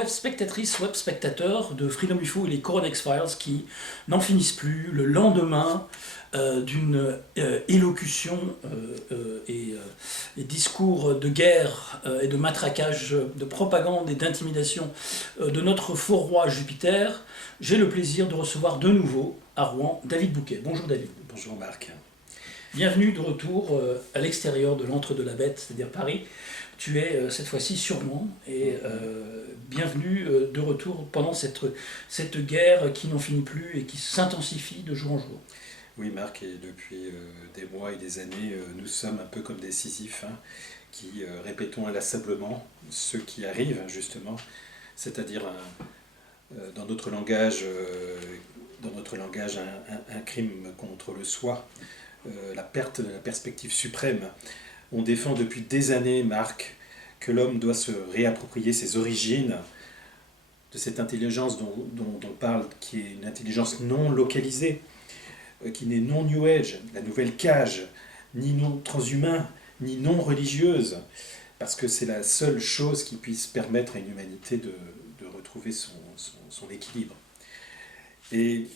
web spectatrices, web spectateurs de Freedom UFO et les Coronex Files qui n'en finissent plus le lendemain d'une élocution et discours de guerre et de matraquage, de propagande et d'intimidation de notre faux roi Jupiter. J'ai le plaisir de recevoir de nouveau à Rouen David Bouquet. Bonjour David. Bonjour Marc. Bienvenue de retour à l'extérieur de l'antre de la bête, c'est-à-dire Paris. Tu es cette fois-ci sur Rouen et bienvenue de retour pendant cette guerre qui n'en finit plus et qui s'intensifie de jour en jour. Oui Marc, et depuis des mois et des années, nous sommes un peu comme des Sisyphes qui répétons inlassablement ce qui arrive justement, c'est-à-dire dans notre langage, un crime contre le soi, la perte de la perspective suprême. On défend depuis des années, Marc, que l'homme doit se réapproprier ses origines, de cette intelligence dont on parle, qui est une intelligence non localisée, qui n'est non New Age, la nouvelle cage, ni non transhumain, ni non religieuse, parce que c'est la seule chose qui puisse permettre à une humanité de retrouver son équilibre. Et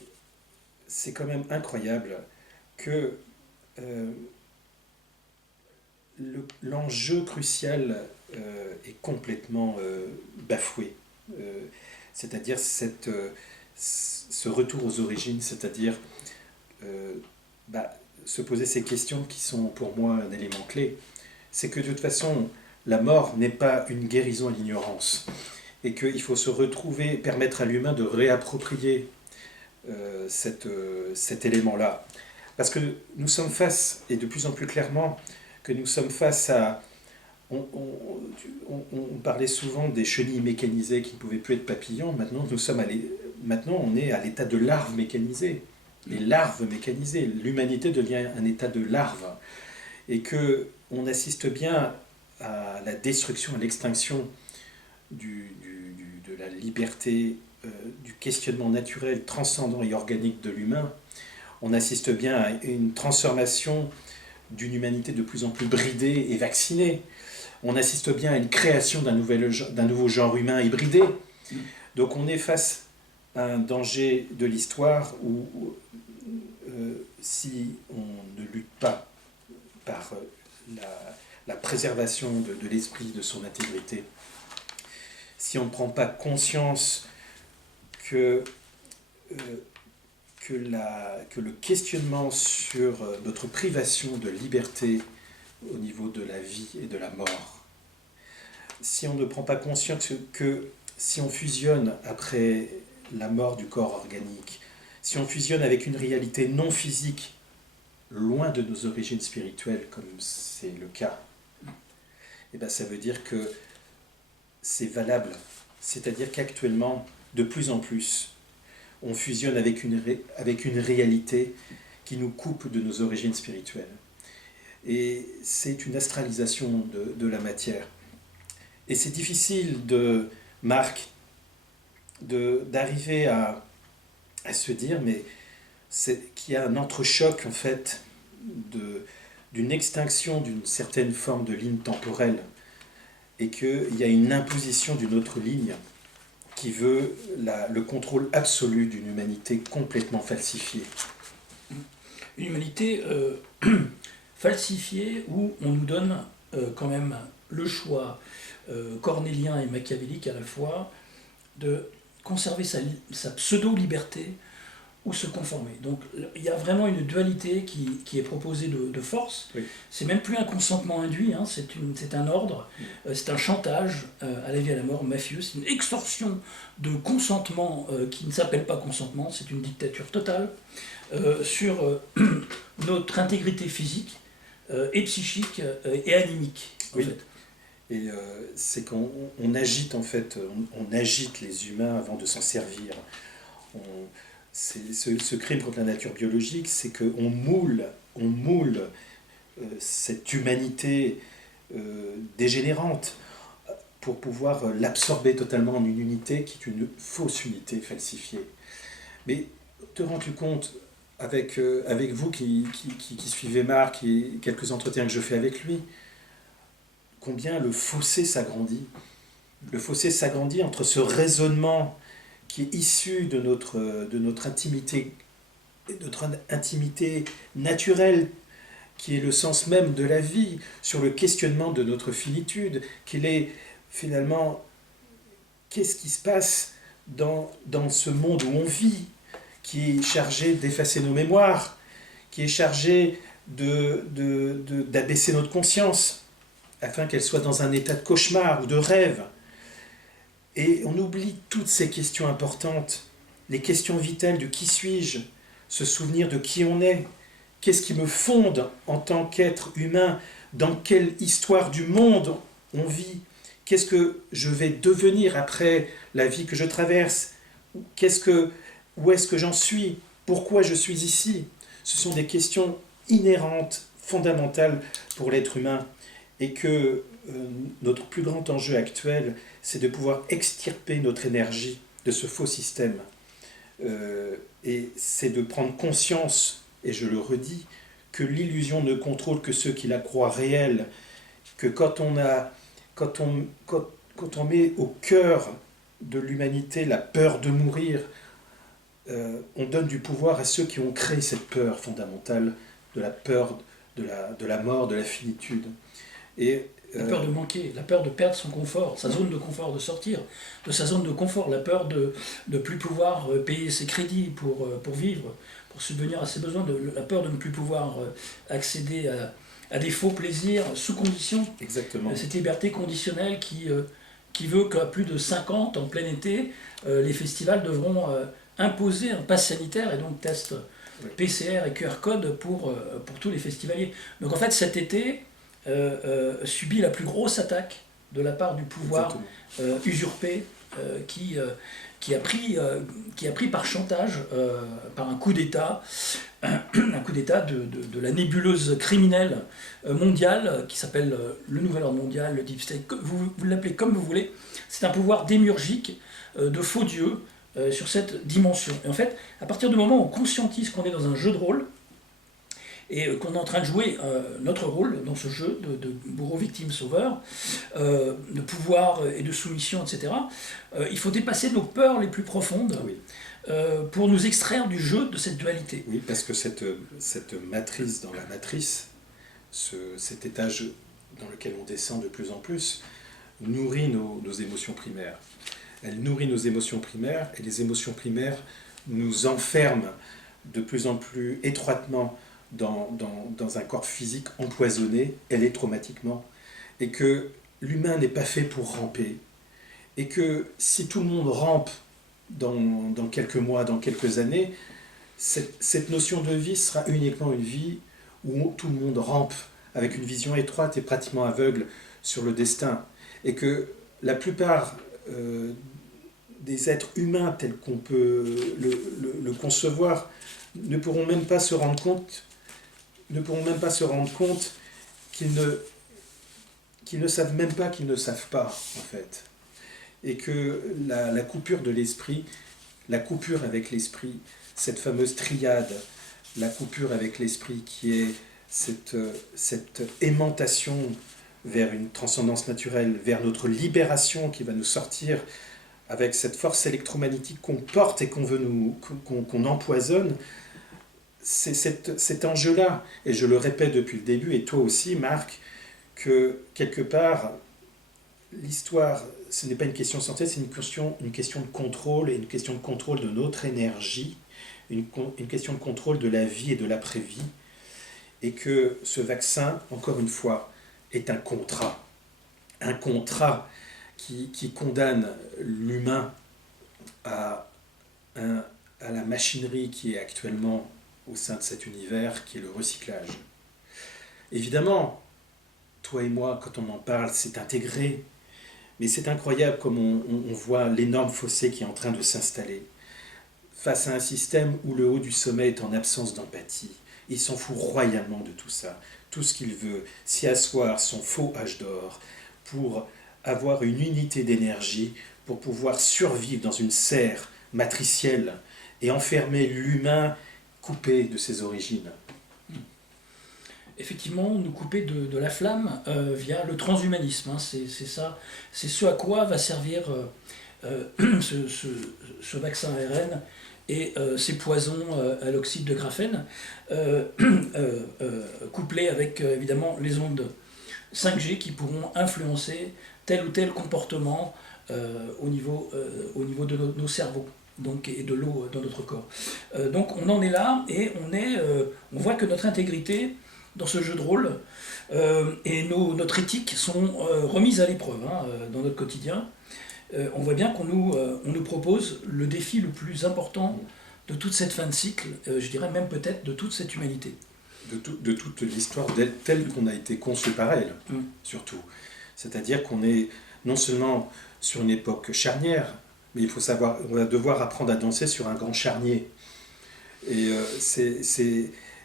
c'est quand même incroyable que l'enjeu crucial est complètement bafoué. C'est-à-dire ce retour aux origines, c'est-à-dire se poser ces questions qui sont pour moi un élément clé. C'est que de toute façon, la mort n'est pas une guérison à l'ignorance. Et qu'il faut se retrouver, permettre à l'humain de réapproprier cet élément-là. Parce que nous sommes face, et de plus en plus clairement, que nous sommes face à... On parlait souvent des chenilles mécanisées qui ne pouvaient plus être papillons. Maintenant, on est à l'état de larves mécanisées. Les larves mécanisées. L'humanité devient un état de larve. Et qu'on assiste bien à la destruction, à l'extinction de la liberté, du questionnement naturel, transcendant et organique de l'humain. On assiste bien à une transformation d'une humanité de plus en plus bridée et vaccinée. On assiste bien à une création d'un nouveau genre humain hybridé. Donc on est face à un danger de l'histoire où si on ne lutte pas par la préservation de l'esprit, de son intégrité, si on ne prend pas conscience que le questionnement sur notre privation de liberté au niveau de la vie et de la mort, si on ne prend pas conscience que si on fusionne après la mort du corps organique, si on fusionne avec une réalité non physique, loin de nos origines spirituelles, comme c'est le cas, et ben ça veut dire que c'est valable. C'est-à-dire qu'actuellement, de plus en plus, on fusionne avec une réalité qui nous coupe de nos origines spirituelles. Et c'est une astralisation de la matière. Et c'est difficile, Marc, d'arriver à se dire, mais qu'il y a un entrechoc, en fait, d'une extinction d'une certaine forme de ligne temporelle, et qu'il y a une imposition d'une autre ligne qui veut le contrôle absolu d'une humanité complètement falsifiée. Une humanité falsifiée où on nous donne quand même le choix cornélien et machiavélique à la fois de conserver sa pseudo-liberté ou se conformer. Donc il y a vraiment une dualité qui est proposée de force. Oui. C'est même plus un consentement induit, hein, c'est un ordre, c'est un chantage à la vie et à la mort mafieux, c'est une extorsion de consentement qui ne s'appelle pas consentement, c'est une dictature totale sur notre intégrité physique et psychique et animique. En Oui. fait. Et c'est qu'on agite en fait, on agite les humains avant de s'en servir. Ce crime contre la nature biologique, c'est qu'on moule cette humanité dégénérante pour pouvoir l'absorber totalement en une unité qui est une fausse unité falsifiée. Mais te rends-tu compte, avec vous qui suivez Marc et quelques entretiens que je fais avec lui, combien le fossé s'agrandit. le fossé s'agrandit entre ce raisonnement qui est issu de notre intimité naturelle, qui est le sens même de la vie, sur le questionnement de notre finitude, qu'il est finalement, qu'est-ce qui se passe dans ce monde où on vit, qui est chargé d'effacer nos mémoires, qui est chargé d'abaisser notre conscience, afin qu'elle soit dans un état de cauchemar ou de rêve. Et on oublie toutes ces questions importantes, les questions vitales de qui suis-je, se souvenir de qui on est, qu'est-ce qui me fonde en tant qu'être humain, dans quelle histoire du monde on vit, qu'est-ce que je vais devenir après la vie que je traverse, où est-ce que j'en suis, pourquoi je suis ici. Ce sont des questions inhérentes, fondamentales pour l'être humain, et que notre plus grand enjeu actuel, c'est de pouvoir extirper notre énergie de ce faux système. Et c'est de prendre conscience, et je le redis, que l'illusion ne contrôle que ceux qui la croient réelle, que quand on met au cœur de l'humanité la peur de mourir, on donne du pouvoir à ceux qui ont créé cette peur fondamentale, de la peur de la mort, de la finitude. Et la peur de manquer, la peur de perdre son confort, sa zone de confort, de sortir de sa zone de confort, la peur de ne plus pouvoir payer ses crédits pour vivre, pour subvenir à ses besoins, la peur de ne plus pouvoir accéder à des faux plaisirs sous condition. Exactement. Cette liberté conditionnelle qui veut qu'à plus de 50, en plein été, les festivals devront imposer un pass sanitaire et donc test PCR et QR code pour tous les festivaliers. Donc en fait cet été, subit la plus grosse attaque de la part du pouvoir usurpé qui a pris par chantage, par un coup d'État, de la nébuleuse criminelle mondiale qui s'appelle le Nouvel Ordre Mondial, le Deep State, vous l'appelez comme vous voulez. C'est un pouvoir démiurgique de faux dieux sur cette dimension. Et en fait, à partir du moment où on conscientise qu'on est dans un jeu de rôle, et qu'on est en train de jouer notre rôle dans ce jeu de bourreau, victime, sauveur, de pouvoir et de soumission, etc. Il faut dépasser nos peurs les plus profondes pour nous extraire du jeu de cette dualité. Oui, parce que cette matrice dans la matrice, cet étage dans lequel on descend de plus en plus, nourrit nos émotions primaires. Elle nourrit nos émotions primaires, et les émotions primaires nous enferment de plus en plus étroitement dans un corps physique empoisonné, électromatiquement, et que l'humain n'est pas fait pour ramper, et que si tout le monde rampe dans quelques mois, dans quelques années, cette notion de vie sera uniquement une vie où tout le monde rampe avec une vision étroite et pratiquement aveugle sur le destin, et que la plupart des êtres humains tels qu'on peut le concevoir ne pourront même pas se rendre compte qu'ils ne savent même pas qu'ils ne savent pas, en fait. Et que la coupure de l'esprit, la coupure avec l'esprit, cette fameuse triade, la coupure avec l'esprit qui est cette aimantation vers une transcendance naturelle, vers notre libération qui va nous sortir avec cette force électromagnétique qu'on porte et qu'on empoisonne, c'est cet enjeu-là. Et je le répète depuis le début, et toi aussi, Marc, que quelque part, l'histoire, ce n'est pas une question de santé, c'est une question de contrôle, et une question de contrôle de notre énergie, une question de contrôle de la vie et de l'après-vie, et que ce vaccin, encore une fois, est un contrat qui condamne l'humain à la machinerie qui est actuellement au sein de cet univers, qui est le recyclage. Évidemment, toi et moi, quand on en parle, c'est intégré, mais c'est incroyable comme on voit l'énorme fossé qui est en train de s'installer. Face à un système où le haut du sommet est en absence d'empathie, il s'en fout royalement de tout ça. Tout ce qu'il veut, s'y asseoir son faux âge d'or pour avoir une unité d'énergie, pour pouvoir survivre dans une serre matricielle et enfermer l'humain coupé de ses origines. effectivement nous couper de la flamme via le transhumanisme, hein. C'est ça, c'est ce à quoi va servir ce vaccin ARN et ces poisons à l'oxyde de graphène, couplés avec évidemment les ondes 5G qui pourront influencer tel ou tel comportement au niveau de nos cerveaux, donc, et de l'eau dans notre corps. Donc on en est là et on voit que notre intégrité dans ce jeu de rôle et notre éthique sont remises à l'épreuve, hein, dans notre quotidien. On voit bien qu'on nous propose le défi le plus important de toute cette fin de cycle, je dirais même peut-être de toute cette humanité. De toute l'histoire telle qu'on a été conçue par elle, surtout. C'est-à-dire qu'on est non seulement sur une époque charnière, mais il faut savoir, on va devoir apprendre à danser sur un grand charnier. Et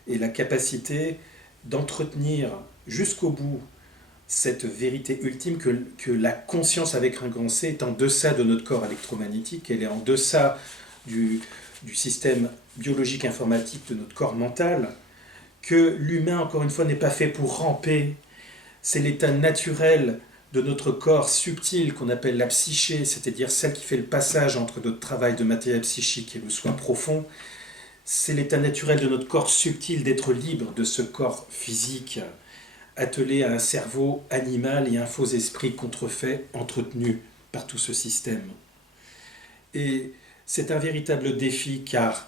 et la capacité d'entretenir jusqu'au bout cette vérité ultime que la conscience avec un grand C est en deçà de notre corps électromagnétique, elle est en deçà du système biologique informatique de notre corps mental, que l'humain, encore une fois, n'est pas fait pour ramper. C'est l'état naturel de notre corps subtil qu'on appelle la psyché, c'est-à-dire celle qui fait le passage entre notre travail de matériel psychique et le soin profond. C'est l'état naturel de notre corps subtil d'être libre de ce corps physique, attelé à un cerveau animal et un faux esprit contrefait, entretenu par tout ce système. Et c'est un véritable défi, car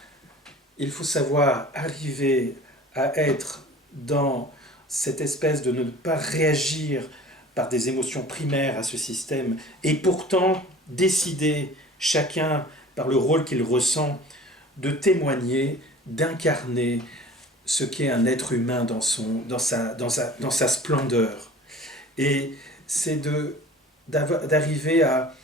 il faut savoir arriver à être dans cette espèce de ne pas réagir par des émotions primaires à ce système, et pourtant décider, chacun par le rôle qu'il ressent, de témoigner, d'incarner ce qu'est un être humain dans sa splendeur. Et c'est d'arriver à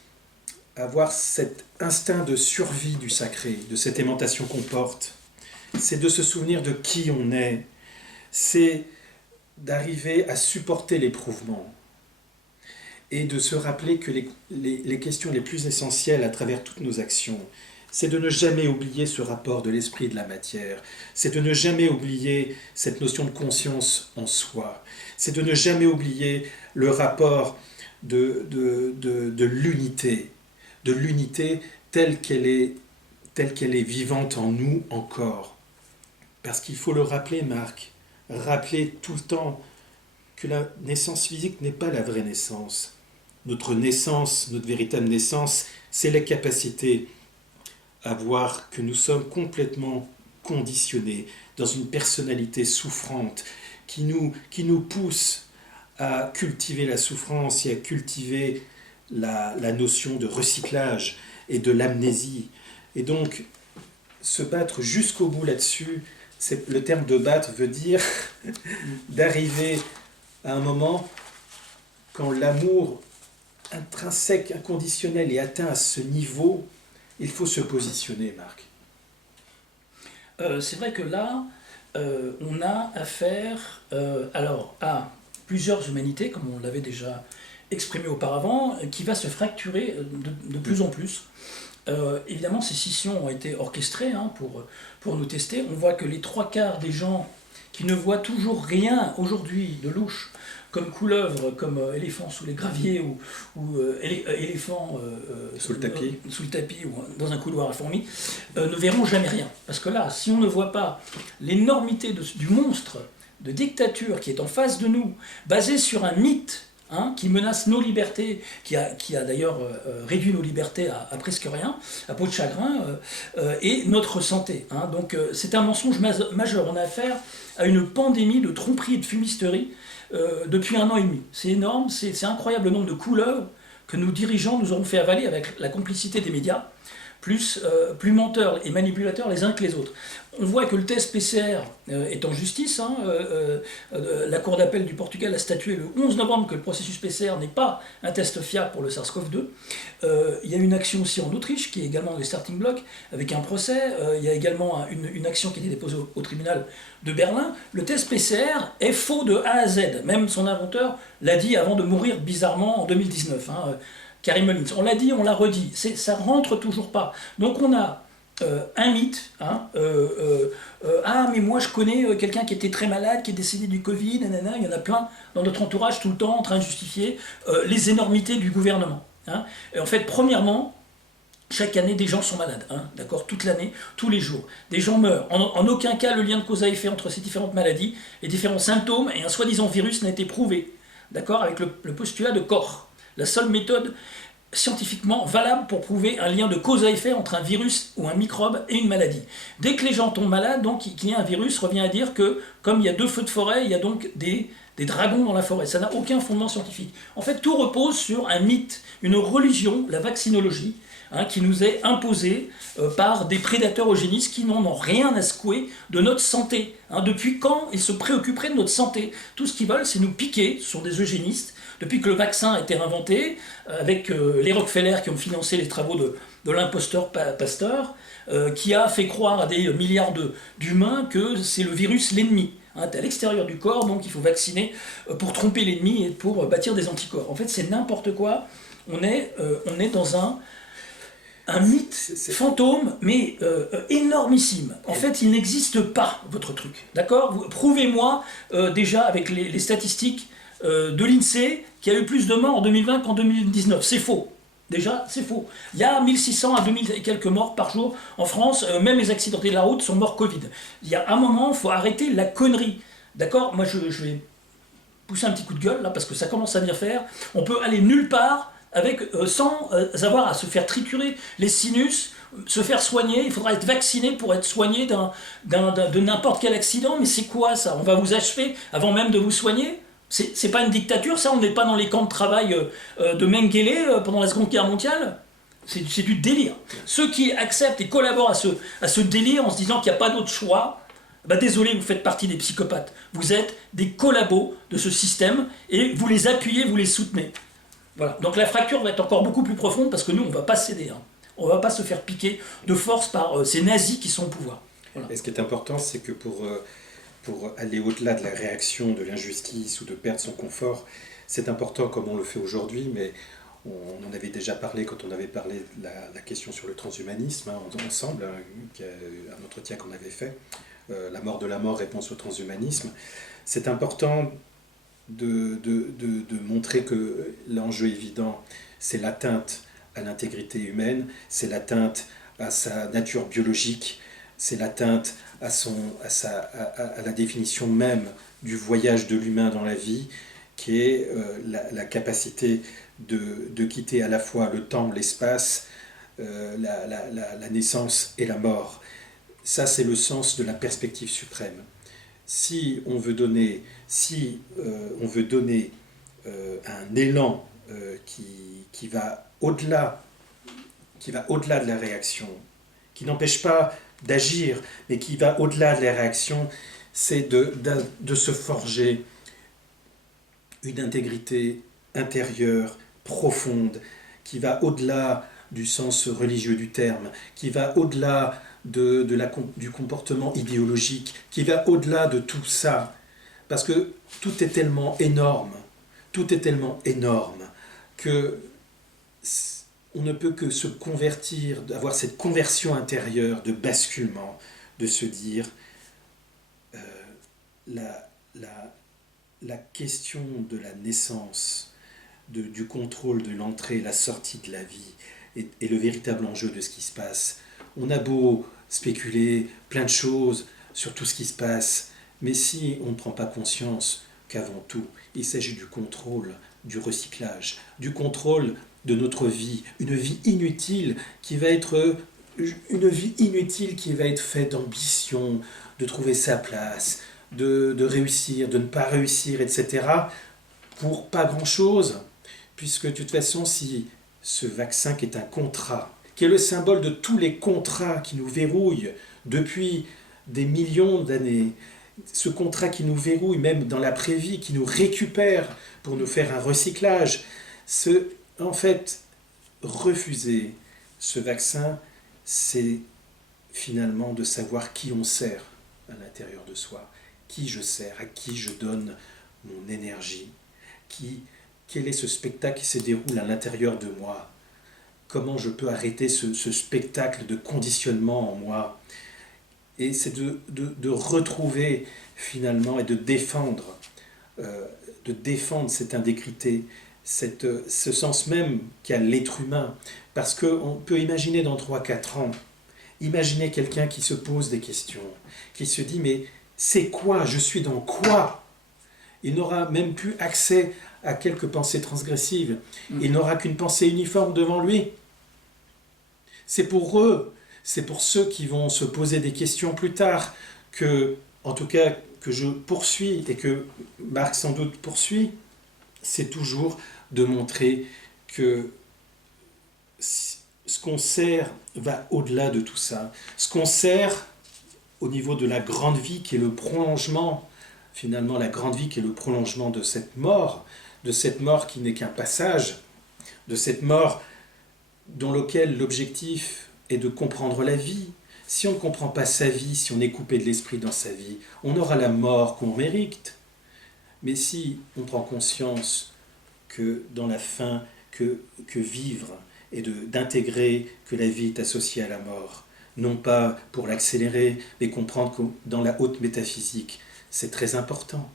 avoir cet instinct de survie du sacré, de cette aimantation qu'on porte. C'est de se souvenir de qui on est. C'est d'arriver à supporter l'éprouvement. Et de se rappeler que les questions les plus essentielles à travers toutes nos actions, c'est de ne jamais oublier ce rapport de l'esprit et de la matière. C'est de ne jamais oublier cette notion de conscience en soi. C'est de ne jamais oublier le rapport de l'unité. De l'unité telle qu'elle est vivante en nous encore. Parce qu'il faut le rappeler, Marc, rappeler tout le temps que la naissance physique n'est pas la vraie naissance. Notre naissance, notre véritable naissance, c'est la capacité à voir que nous sommes complètement conditionnés dans une personnalité souffrante qui nous pousse à cultiver la souffrance et à cultiver la notion de recyclage et de l'amnésie. Et donc, se battre jusqu'au bout là-dessus, le terme de battre veut dire d'arriver à un moment quand l'amour intrinsèque, inconditionnel est atteint à ce niveau, il faut se positionner, Marc. C'est vrai que là, on a affaire à plusieurs humanités, comme on l'avait déjà exprimé auparavant, qui va se fracturer de plus en plus. Évidemment, ces scissions ont été orchestrées, hein, pour nous tester. On voit que les 3/4 des gens qui ne voient toujours rien aujourd'hui de louche, comme couleuvre, comme éléphant sous les graviers ou éléphant sous le tapis ou dans un couloir à fourmis, ne verront jamais rien. Parce que là, si on ne voit pas l'énormité du monstre de dictature qui est en face de nous, basé sur un mythe, hein, qui menace nos libertés, qui a d'ailleurs réduit nos libertés à presque rien, à peau de chagrin, et notre santé. Hein. Donc c'est un mensonge majeur. On a affaire à une pandémie de tromperie et de fumisterie depuis 1 an et demi. C'est énorme, c'est incroyable le nombre de couleuvres que nos dirigeants nous auront fait avaler avec la complicité des médias, plus menteurs et manipulateurs les uns que les autres. On voit que le test PCR est en justice. Hein, la Cour d'appel du Portugal a statué le 11 novembre que le processus PCR n'est pas un test fiable pour le SARS-CoV-2. Il y a une action aussi en Autriche, qui est également dans les starting blocks, avec un procès. Il y a également une action qui a été déposée au tribunal de Berlin. Le test PCR est faux de A à Z. Même son inventeur l'a dit avant de mourir bizarrement en 2019. Hein, Karim Mullins. On l'a dit, on l'a redit. Ça rentre toujours pas. Donc on a un mythe. Hein, ah, mais moi je connais quelqu'un qui était très malade, qui est décédé du Covid, nanana. Il y en a plein dans notre entourage tout le temps en train de justifier les énormités du gouvernement. Hein. Et en fait, premièrement, chaque année, des gens sont malades, hein, d'accord, toute l'année, tous les jours. Des gens meurent. En aucun cas, le lien de cause à effet entre ces différentes maladies, les différents symptômes et un soi-disant virus n'a été prouvé, d'accord, avec le postulat de Koch. La seule méthode scientifiquement valable pour prouver un lien de cause à effet entre un virus ou un microbe et une maladie. Dès que les gens tombent malades, donc qu'il y a un virus, revient à dire que, comme il y a deux feux de forêt, il y a donc des dragons dans la forêt. Ça n'a aucun fondement scientifique. En fait, tout repose sur un mythe, une religion, la vaccinologie, hein, qui nous est imposée par des prédateurs eugénistes qui n'en ont rien à secouer de notre santé. Hein. Depuis quand ils se préoccuperaient de notre santé? Tout ce qu'ils veulent, c'est nous piquer, ce sont des eugénistes. Depuis que le vaccin a été inventé, avec les Rockefeller qui ont financé les travaux de l'imposteur Pasteur, qui a fait croire à des milliards d'humains que c'est le virus l'ennemi. Hein, t'es à l'extérieur du corps, donc il faut vacciner pour tromper l'ennemi et pour bâtir des anticorps. En fait, c'est n'importe quoi. On est dans un mythe fantôme, mais énormissime. En fait, il n'existe pas, votre truc. D'accord? Prouvez-moi déjà avec les statistiques de l'INSEE qu'il y a eu plus de morts en 2020 qu'en 2019. C'est faux. Déjà, c'est faux. Il y a 1600 à 2000 et quelques morts par jour en France. Même les accidentés de la route sont morts Covid. Il y a un moment, il faut arrêter la connerie. D'accord? Moi, je vais pousser un petit coup de gueule, là, parce que ça commence à bien faire. On peut aller nulle part avec, sans avoir à se faire triturer les sinus, se faire soigner. Il faudra être vacciné pour être soigné de n'importe quel accident. Mais c'est quoi ça? On va vous achever avant même de vous soigner? C'est pas une dictature, ça? On n'est pas dans les camps de travail de Mengele pendant la Seconde Guerre mondiale? C'est du délire. Ceux qui acceptent et collaborent à ce délire en se disant qu'il n'y a pas d'autre choix, bah désolé, vous faites partie des psychopathes. Vous êtes des collabos de ce système et vous les appuyez, vous les soutenez. Voilà. Donc la fracture va être encore beaucoup plus profonde parce que nous, on ne va pas céder. Hein. On ne va pas se faire piquer de force par ces nazis qui sont au pouvoir. Voilà. Et ce qui est important, c'est que pour aller au-delà de la réaction, de l'injustice ou de perdre son confort, c'est important comme on le fait aujourd'hui, mais on en avait déjà parlé quand on avait parlé de la question sur le transhumanisme, hein, ensemble, hein, un entretien qu'on avait fait, la mort de la mort, réponse au transhumanisme. C'est important de montrer que l'enjeu évident, c'est l'atteinte à l'intégrité humaine, c'est l'atteinte à sa nature biologique, c'est l'atteinte à la définition même du voyage de l'humain dans la vie, qui est la capacité de quitter à la fois le temps, l'espace, la naissance et la mort. Ça, c'est le sens de la perspective suprême. Si on veut donner, un élan qui va au-delà de la réaction, qui n'empêche pas d'agir, mais qui va au-delà de la réaction, c'est de se forger une intégrité intérieure, profonde, qui va au-delà du sens religieux du terme, qui va au-delà du comportement idéologique, qui va au-delà de tout ça. Parce que tout est tellement énorme que on ne peut que se convertir, avoir cette conversion intérieure de basculement, de se dire la question de la naissance, du contrôle de l'entrée et la sortie de la vie est le véritable enjeu de ce qui se passe. On a beau spéculer plein de choses sur tout ce qui se passe, mais si on ne prend pas conscience qu'avant tout, il s'agit du contrôle, du recyclage, du contrôle de notre vie, une vie inutile qui va être faite d'ambition, de trouver sa place, de réussir, de ne pas réussir, etc., pour pas grand-chose, puisque de toute façon, si ce vaccin qui est un contrat, qui est le symbole de tous les contrats qui nous verrouillent depuis des millions d'années, ce contrat qui nous verrouille même dans l'après-vie, qui nous récupère pour nous faire un recyclage, en fait, refuser ce vaccin, c'est finalement de savoir qui on sert à l'intérieur de soi, qui je sers, à qui je donne mon énergie, quel est ce spectacle qui se déroule à l'intérieur de moi. comment je peux arrêter ce spectacle de conditionnement en moi. Et c'est de retrouver finalement et de défendre cette intégrité, ce sens même qu'a l'être humain. Parce qu'on peut imaginer dans 3-4 ans, imaginez quelqu'un qui se pose des questions, qui se dit mais c'est quoi, je suis dans quoi? Il n'aura même plus accès à quelques pensées transgressives. Il n'aura qu'une pensée uniforme devant lui. C'est pour eux, c'est pour ceux qui vont se poser des questions plus tard, en tout cas, que je poursuis et que Marc sans doute poursuit, c'est toujours de montrer que ce qu'on sert va au-delà de tout ça. Ce qu'on sert au niveau de la grande vie qui est le prolongement, finalement la grande vie qui est le prolongement de cette mort qui n'est qu'un passage, de cette mort dans lequel l'objectif est de comprendre la vie. Si on ne comprend pas sa vie, si on est coupé de l'esprit dans sa vie, on aura la mort qu'on mérite. Mais si on prend conscience que dans la fin, que vivre et d'intégrer que la vie est associée à la mort, non pas pour l'accélérer, mais comprendre que dans la haute métaphysique, c'est très important.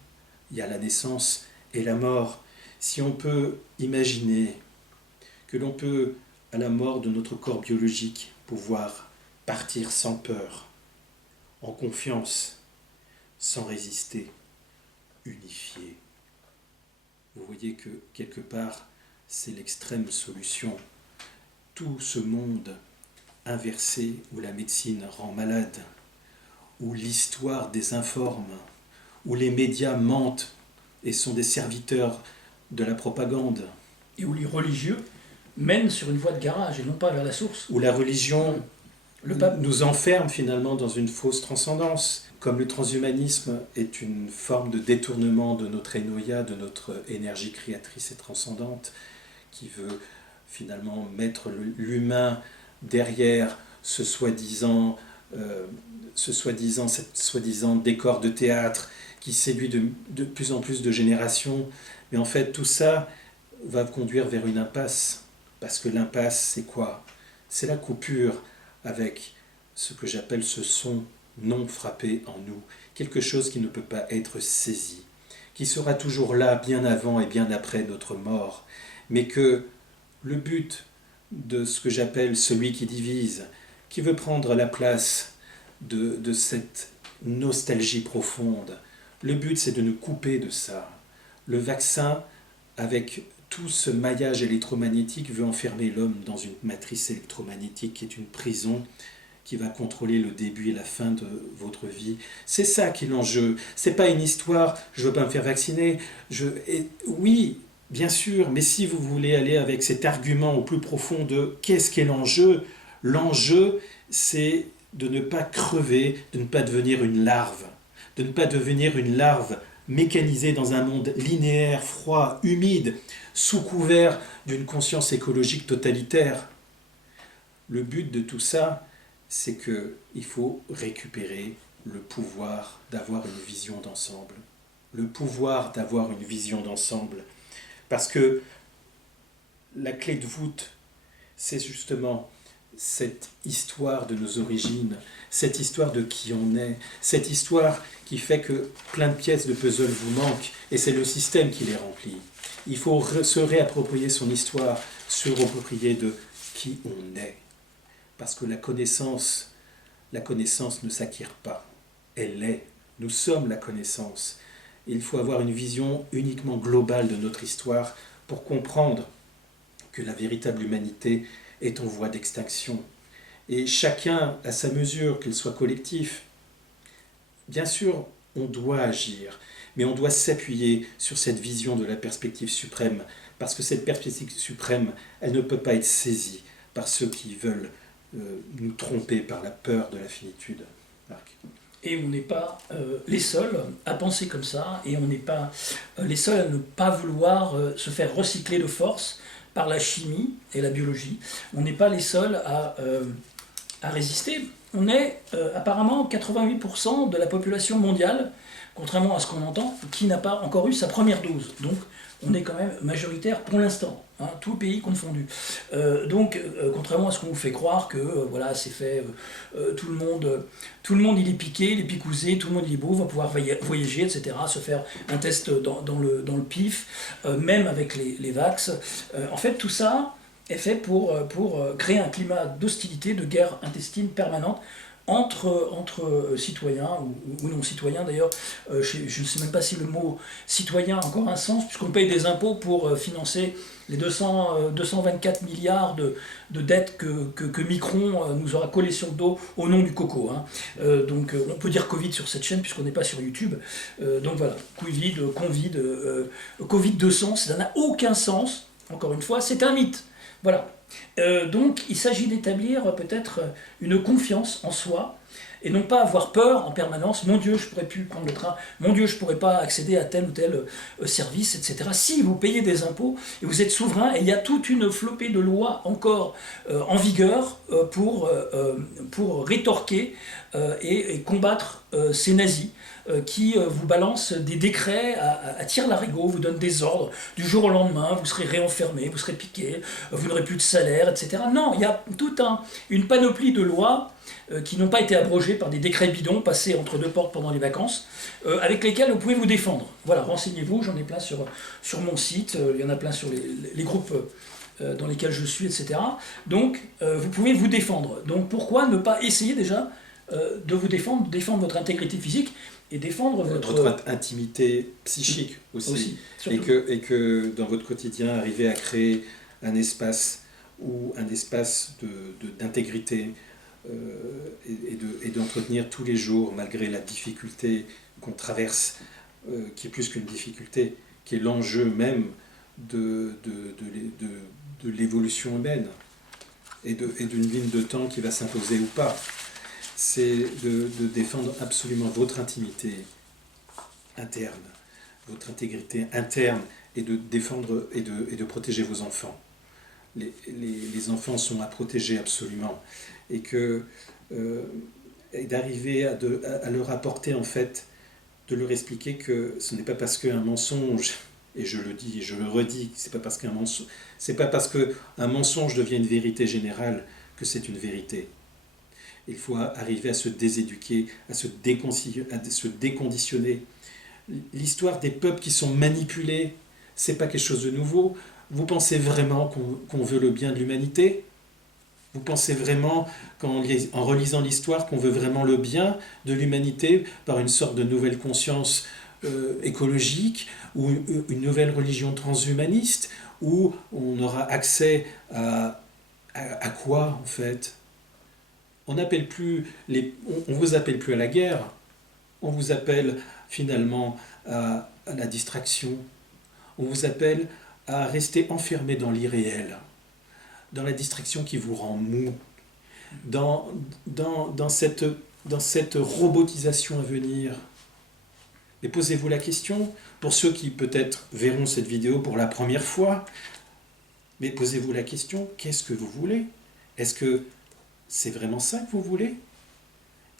Il y a la naissance et la mort. Si on peut imaginer que l'on peut, à la mort de notre corps biologique, pouvoir partir sans peur, en confiance, sans résister, unifié. Vous voyez que quelque part, c'est l'extrême solution. Tout ce monde inversé où la médecine rend malade, où l'histoire désinforme, où les médias mentent et sont des serviteurs de la propagande. Et où les religieux mènent sur une voie de garage et non pas vers la source. Où la religion nous enferme finalement dans une fausse transcendance. Comme le transhumanisme est une forme de détournement de notre Enoia, de notre énergie créatrice et transcendante, qui veut finalement mettre l'humain derrière cette soi-disant décor de théâtre qui séduit de plus en plus de générations. Mais en fait, tout ça va conduire vers une impasse. Parce que l'impasse, c'est quoi? C'est la coupure avec ce que j'appelle ce son non frappé en nous. Quelque chose qui ne peut pas être saisi, qui sera toujours là bien avant et bien après notre mort. Mais que le but de ce que j'appelle celui qui divise, qui veut prendre la place de cette nostalgie profonde, le but c'est de nous couper de ça. Le vaccin, avec tout ce maillage électromagnétique, veut enfermer l'homme dans une matrice électromagnétique qui est une prison qui va contrôler le début et la fin de votre vie. C'est ça qui est l'enjeu. C'est pas une histoire, je veux pas me faire vacciner. Oui, bien sûr, mais si vous voulez aller avec cet argument au plus profond de qu'est-ce qu'est l'enjeu, l'enjeu, c'est de ne pas crever, de ne pas devenir une larve, de ne pas devenir une larve mécanisée dans un monde linéaire, froid, humide, sous couvert d'une conscience écologique totalitaire. Le but de tout ça, c'est qu'il faut récupérer le pouvoir d'avoir une vision d'ensemble. Le pouvoir d'avoir une vision d'ensemble. Parce que la clé de voûte, c'est justement cette histoire de nos origines, cette histoire de qui on est, cette histoire qui fait que plein de pièces de puzzle vous manquent, et c'est le système qui les remplit. Il faut se réapproprier son histoire, se réapproprier de qui on est. Parce que la connaissance ne s'acquiert pas, elle est. Nous sommes la connaissance. Il faut avoir une vision uniquement globale de notre histoire pour comprendre que la véritable humanité est en voie d'extinction. Et chacun à sa mesure, qu'il soit collectif. Bien sûr, on doit agir, mais on doit s'appuyer sur cette vision de la perspective suprême, parce que cette perspective suprême, elle ne peut pas être saisie par ceux qui veulent nous tromper par la peur de la finitude. Marc. Et on n'est pas les seuls à penser comme ça, et on n'est pas les seuls à ne pas vouloir se faire recycler de force par la chimie et la biologie. On n'est pas les seuls à résister. On est apparemment 88% de la population mondiale contrairement à ce qu'on entend, qui n'a pas encore eu sa première dose. Donc on est quand même majoritaire pour l'instant, hein, tout pays confondu. Contrairement à ce qu'on vous fait croire que voilà, c'est fait, tout le monde il est piqué, il est picousé, tout le monde il est beau, va pouvoir voyager, etc., se faire un test dans le pif, même avec les vax. En fait, tout ça est fait pour créer un climat d'hostilité, de guerre intestine permanente entre citoyens ou non-citoyens. D'ailleurs, je ne sais même pas si le mot citoyen a encore un sens, puisqu'on paye des impôts pour financer les 224 milliards de dettes que Micron nous aura collé sur le dos au nom du coco. Hein. On peut dire Covid sur cette chaîne, puisqu'on n'est pas sur YouTube. Donc voilà, Covid 200, ça n'a aucun sens, encore une fois, c'est un mythe. Voilà. Donc il s'agit d'établir peut-être une confiance en soi et non pas avoir peur en permanence. Mon Dieu, je ne pourrais plus prendre le train. Mon Dieu, je ne pourrais pas accéder à tel ou tel service, etc. Si vous payez des impôts et vous êtes souverain, et il y a toute une flopée de lois encore en vigueur pour rétorquer et combattre ces nazis qui vous balancent des décrets à tire-larigot, vous donnent des ordres. Du jour au lendemain, vous serez réenfermé, vous serez piqué, vous n'aurez plus de salaire, etc. Non, il y a toute une panoplie de lois qui n'ont pas été abrogées par des décrets bidons passés entre deux portes pendant les vacances, avec lesquels vous pouvez vous défendre. Voilà, renseignez-vous, j'en ai plein sur mon site, il y en a plein sur les groupes dans lesquels je suis, etc. Donc, vous pouvez vous défendre. Donc, pourquoi ne pas essayer déjà de vous défendre votre intégrité physique et défendre votre intimité psychique aussi et que dans votre quotidien, arriver à créer un espace d'intégrité et d'entretenir tous les jours, malgré la difficulté qu'on traverse, qui est plus qu'une difficulté, qui est l'enjeu même de l'évolution humaine et d'une ligne de temps qui va s'imposer ou pas. C'est de défendre absolument votre intimité interne, votre intégrité interne, et de défendre et de protéger vos enfants. Les enfants sont à protéger absolument, et d'arriver à leur apporter, en fait, de leur expliquer que ce n'est pas parce qu'un mensonge, et je le dis et je le redis, c'est pas parce qu'un mensonge devient une vérité générale que c'est une vérité. Il faut arriver à se déséduquer, à se déconditionner. L'histoire des peuples qui sont manipulés, c'est pas quelque chose de nouveau. Vous pensez vraiment qu'on veut le bien de l'humanité ? Vous pensez vraiment, en relisant l'histoire, qu'on veut vraiment le bien de l'humanité par une sorte de nouvelle conscience écologique ou une nouvelle religion transhumaniste où on aura accès à quoi, en fait ? On vous appelle plus à la guerre, on vous appelle finalement à la distraction, on vous appelle à rester enfermé dans l'irréel, dans la distraction qui vous rend mou, dans cette robotisation à venir. Et posez-vous la question, pour ceux qui peut-être verront cette vidéo pour la première fois, mais posez-vous la question, qu'est-ce que vous voulez ? Est-ce que c'est vraiment ça que vous voulez ?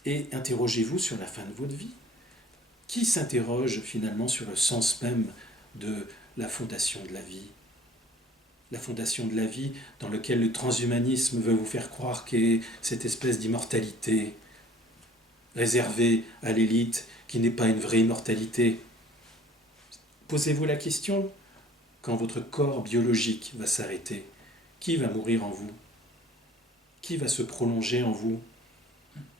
Et interrogez-vous sur la fin de votre vie. Qui s'interroge finalement sur le sens même de la fondation de la vie ? La fondation de la vie dans laquelle le transhumanisme veut vous faire croire qu'est cette espèce d'immortalité réservée à l'élite qui n'est pas une vraie immortalité. Posez-vous la question, quand votre corps biologique va s'arrêter, qui va mourir en vous ? Qui va se prolonger en vous ?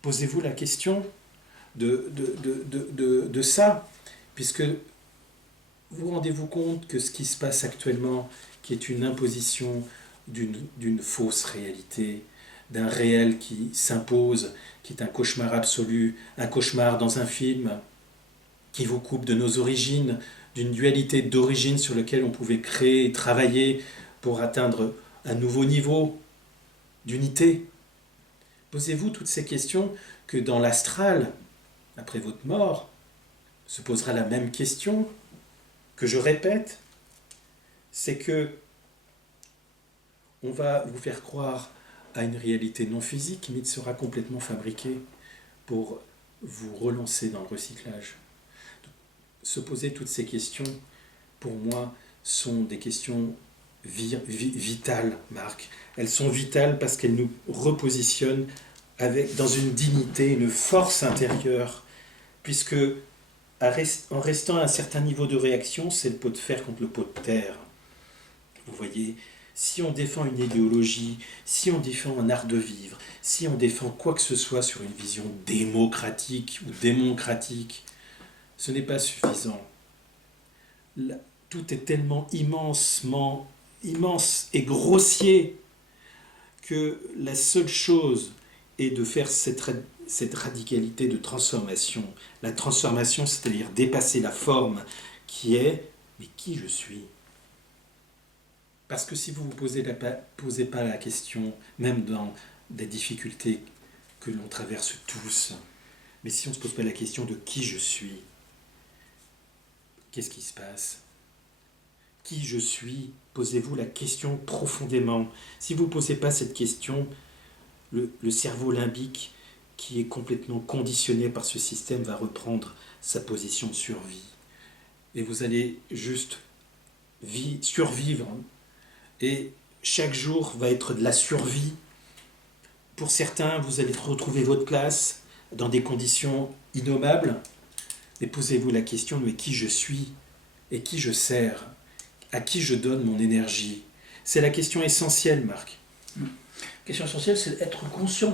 Posez-vous la question de ça, puisque vous rendez-vous compte que ce qui se passe actuellement, qui est une imposition d'une fausse réalité, d'un réel qui s'impose, qui est un cauchemar absolu, un cauchemar dans un film, qui vous coupe de nos origines, d'une dualité d'origine sur laquelle on pouvait créer et travailler pour atteindre un nouveau niveau d'unité. Posez-vous toutes ces questions que dans l'astral, après votre mort, se posera la même question, que je répète, c'est que on va vous faire croire à une réalité non physique, mais sera complètement fabriquée pour vous relancer dans le recyclage. Donc se poser toutes ces questions, pour moi, sont des questions vitales, Marc. Elles sont vitales parce qu'elles nous repositionnent dans une dignité, une force intérieure, puisque en restant à un certain niveau de réaction, c'est le pot de fer contre le pot de terre. Vous voyez, si on défend une idéologie, si on défend un art de vivre, si on défend quoi que ce soit sur une vision démocratique ou démocratique, ce n'est pas suffisant. Tout est tellement immense et grossier que la seule chose est de faire cette radicalité de transformation. La transformation, c'est-à-dire dépasser la forme qui est « mais qui je suis ?» Parce que si vous ne vous posez pas la question, même dans des difficultés que l'on traverse tous, mais si on ne se pose pas la question de qui je suis, qu'est-ce qui se passe? Qui je suis? Posez-vous la question profondément. Si vous ne posez pas cette question, le cerveau limbique, qui est complètement conditionné par ce système, va reprendre sa position de survie. Et vous allez juste survivre. Et chaque jour va être de la survie. Pour certains, vous allez retrouver votre place dans des conditions innommables. Mais posez-vous la question de qui je suis et qui je sers, à qui je donne mon énergie. C'est la question essentielle, Marc. La question essentielle, c'est d'être conscient,